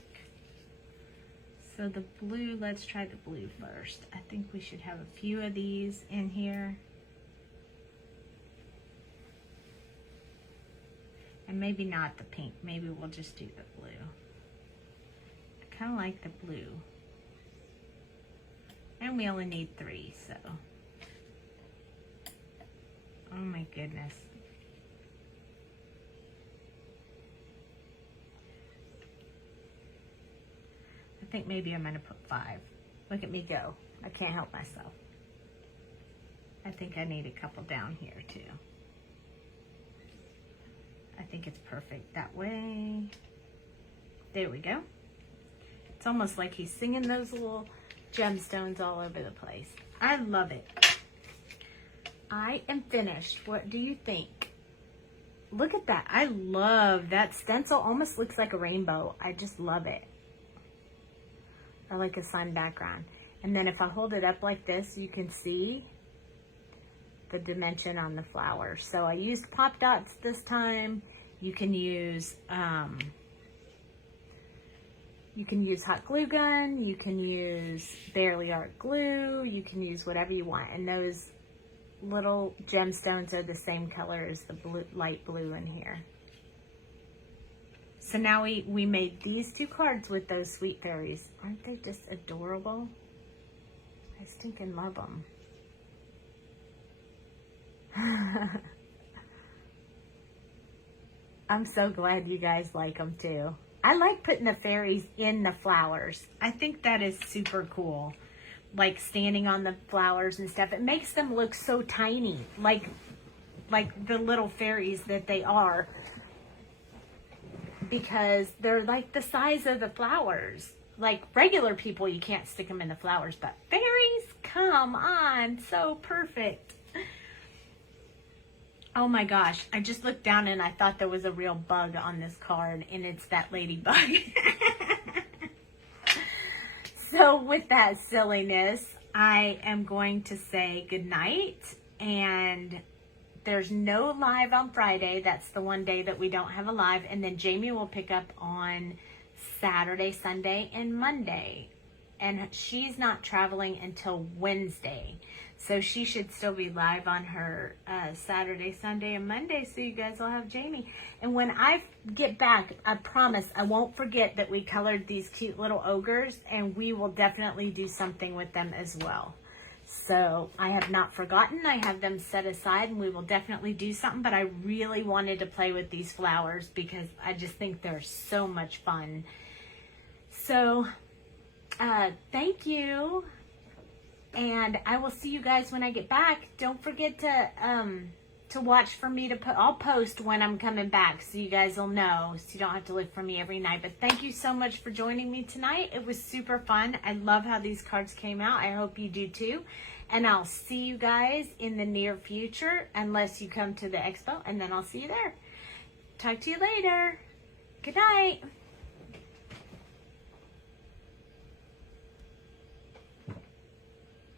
So the blue, let's try the blue first. I think we should have a few of these in here. And maybe not the pink. Maybe we'll just do the blue. I kind of like the blue. And we only need 3, so. Oh my goodness. I think maybe I'm going to put 5. Look at me go. I can't help myself. I think I need a couple down here too. I think it's perfect that way. There we go. It's almost like he's singing those little gemstones all over the place. I love it. I am finished. What do you think? Look at that. I love that stencil. Almost looks like a rainbow. I just love it. I like a sun background. And then if I hold it up like this, you can see the dimension on the flower. So I used pop dots this time. You can use hot glue gun. You can use Barely Art glue. You can use whatever you want. And those little gemstones are the same color as the blue, light blue in here. So now we made these 2 cards with those sweet fairies. Aren't they just adorable? I stinking love them. I'm so glad you guys like them too. I like putting the fairies in the flowers. I think that is super cool. Like standing on the flowers and stuff. It makes them look so tiny. Like the little fairies that they are. Because they're like the size of the flowers. Like regular people, you can't stick them in the flowers. But fairies, come on. So perfect. Oh my gosh, I just looked down and I thought there was a real bug on this card, and it's that ladybug. So with that silliness, I am going to say goodnight, and there's no live on Friday. That's the one day that we don't have a live. And then Jamie will pick up on Saturday, Sunday, and Monday. And she's not traveling until Wednesday. So she should still be live on her Saturday, Sunday, and Monday. So you guys will have Jamie. And when I get back, I promise I won't forget that we colored these cute little ogres. And we will definitely do something with them as well. So I have not forgotten. I have them set aside, and we will definitely do something. But I really wanted to play with these flowers because I just think they're so much fun. So thank you, and I will see you guys when I get back. Don't forget to watch for me to put. I'll post when I'm coming back, so you guys will know, so you don't have to look for me every night. But thank you so much for joining me tonight. It was super fun. I love how these cards came out. I hope you do too. And I'll see you guys in the near future, unless you come to the expo, and then I'll see you there. Talk to you later. Good night.